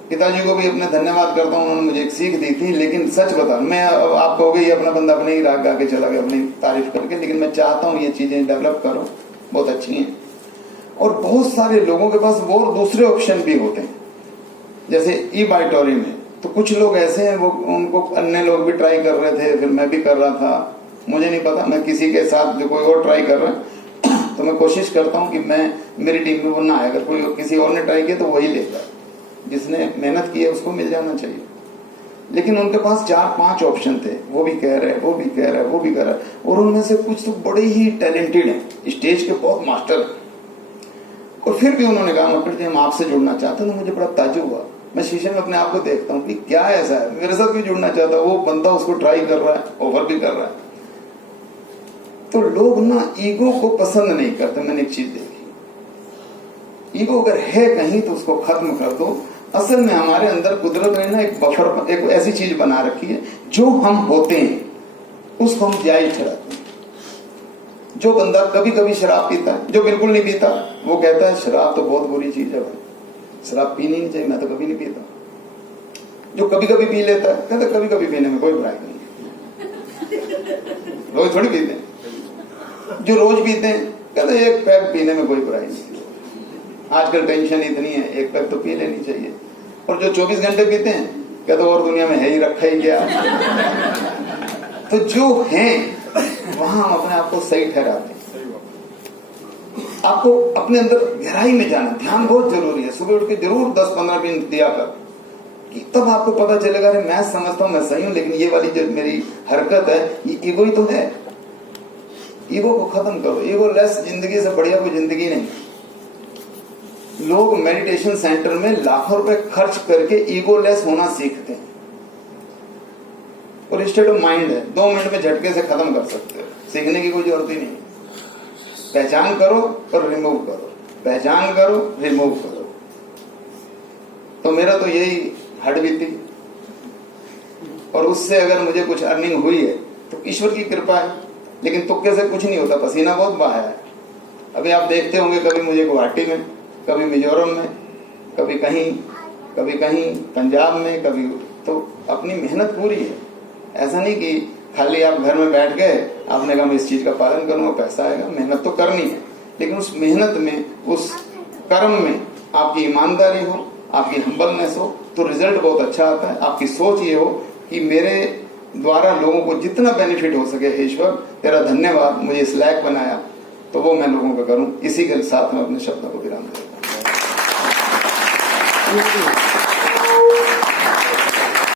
पिताजी को भी अपने धन्यवाद करता हूं, उन्होंने मुझे एक सीख दी थी। लेकिन सच बता, मैं आप कहोगे ये अपना बंदा अपने ही राग गा के चला गया अपनी तारीफ करके, लेकिन मैं चाहता हूं ये चीजें डेवलप करो, बहुत अच्छी हैं। और बहुत सारे लोगों के पास वो दूसरे ऑप्शन भी होते हैं, जैसे ई बाइटोरी में तो कुछ लोग ऐसे हैं, वो उनको अन्य लोग भी ट्राई कर रहे थे, फिर मैं भी कर रहा था। मुझे नहीं पता, मैं किसी के साथ जो कोई और ट्राई कर रहा है तो मैं कोशिश करता हूं कि मैं मेरी टीम में वो ना आए। अगर कोई किसी और ने ट्राई किया तो वही लेता है, जिसने मेहनत की है उसको मिल जाना चाहिए। लेकिन उनके पास 4-5 ऑप्शन थे, वो भी कह रहे, वो भी कह रहे, वो भी कह रहे, और उनमें से कुछ तो बड़े ही टैलेंटेड हैं, स्टेज के बहुत मास्टर हैं। और फिर भी उन्होंने कहा मक्कड़ जी हम आपसे जुड़ना चाहते हैं। तो मुझे बड़ा ताज्जुब हुआ। मैं शीशे में अपने आप को देखता हूँ कि क्या ऐसा है, मेरे साथ भी जुड़ना चाहता है। वो बंदा उसको ट्राई कर रहा है, ऑफर भी कर रहा है। तो लोग ना ईगो को पसंद नहीं करते। मैंने एक चीज देखी, ईगो अगर है कहीं तो उसको खत्म कर दो। असल में हमारे अंदर कुदरत ने ना एक बफर, एक ऐसी चीज बना रखी है, जो हम होते हैं उसको हम जायज ठहराते हैं। जो बंदा कभी कभी शराब पीता है, जो बिल्कुल नहीं पीता, वो कहता है शराब तो बहुत बुरी चीज है भाई, शराब पीनी नहीं चाहिए, मैं तो कभी नहीं पीता। जो कभी कभी पी लेता है कहता कभी कभी पीने में कोई बुराई नहीं, रोज थोड़ी पीते हैं। जो रोज पीते हैं कहते एक पैक पीने में कोई बुराई नहीं, आजकल टेंशन इतनी है, एक पैक तो पी लेनी चाहिए। और जो 24 घंटे पीते हैं कहते और दुनिया में है ही रखा ही क्या। तो जो है वहां हम अपने आप को सही ठहराते हैं। आपको अपने अंदर गहराई में जाना, ध्यान बहुत जरूरी है। सुबह उठ के जरूर 10-15 मिनट दिया कर, कि तब आपको पता चलेगा अरे मैं समझता हूं मैं सही हूं, लेकिन ये वाली जो मेरी हरकत है ये ईगो ही तो है। ईगो को खत्म करो। ईगो लेस जिंदगी से बढ़िया कोई जिंदगी नहीं। लोग मेडिटेशन सेंटर में लाखों रुपए खर्च करके ईगो लेस होना सीखते हैं, और स्टेट ऑफ माइंड है 2 मिनट में झटके से खत्म कर सकते हो। सीखने की कोई जरूरत ही नहीं। पहचान करो और रिमूव करो, पहचान करो रिमूव करो। तो मेरा तो यही हड्डबीती, और उससे अगर मुझे कुछ अर्निंग हुई है तो ईश्वर की कृपा है। लेकिन तुक्के से कुछ नहीं होता, पसीना बहुत बहाया है। अभी आप देखते होंगे कभी मुझे गुवाहाटी में, कभी मिजोरम में, कभी कहीं पंजाब में, कभी, तो अपनी मेहनत पूरी है। ऐसा नहीं कि खाली आप घर में बैठ गए, आपने कहा मैं इस चीज का पालन करूंगा पैसा आएगा। मेहनत तो करनी है, लेकिन उस मेहनत में, उस कर्म में आपकी ईमानदारी हो, आपकी हम्बलनेस हो, तो रिजल्ट बहुत अच्छा आता है। आपकी सोच ये हो कि मेरे द्वारा लोगों को जितना बेनिफिट हो सके, ईश्वर तेरा धन्यवाद, मुझे इस लायक बनाया, तो वो मैं लोगों का करूं। इसी के साथ में अपने शब्दों को विराम देता हूं।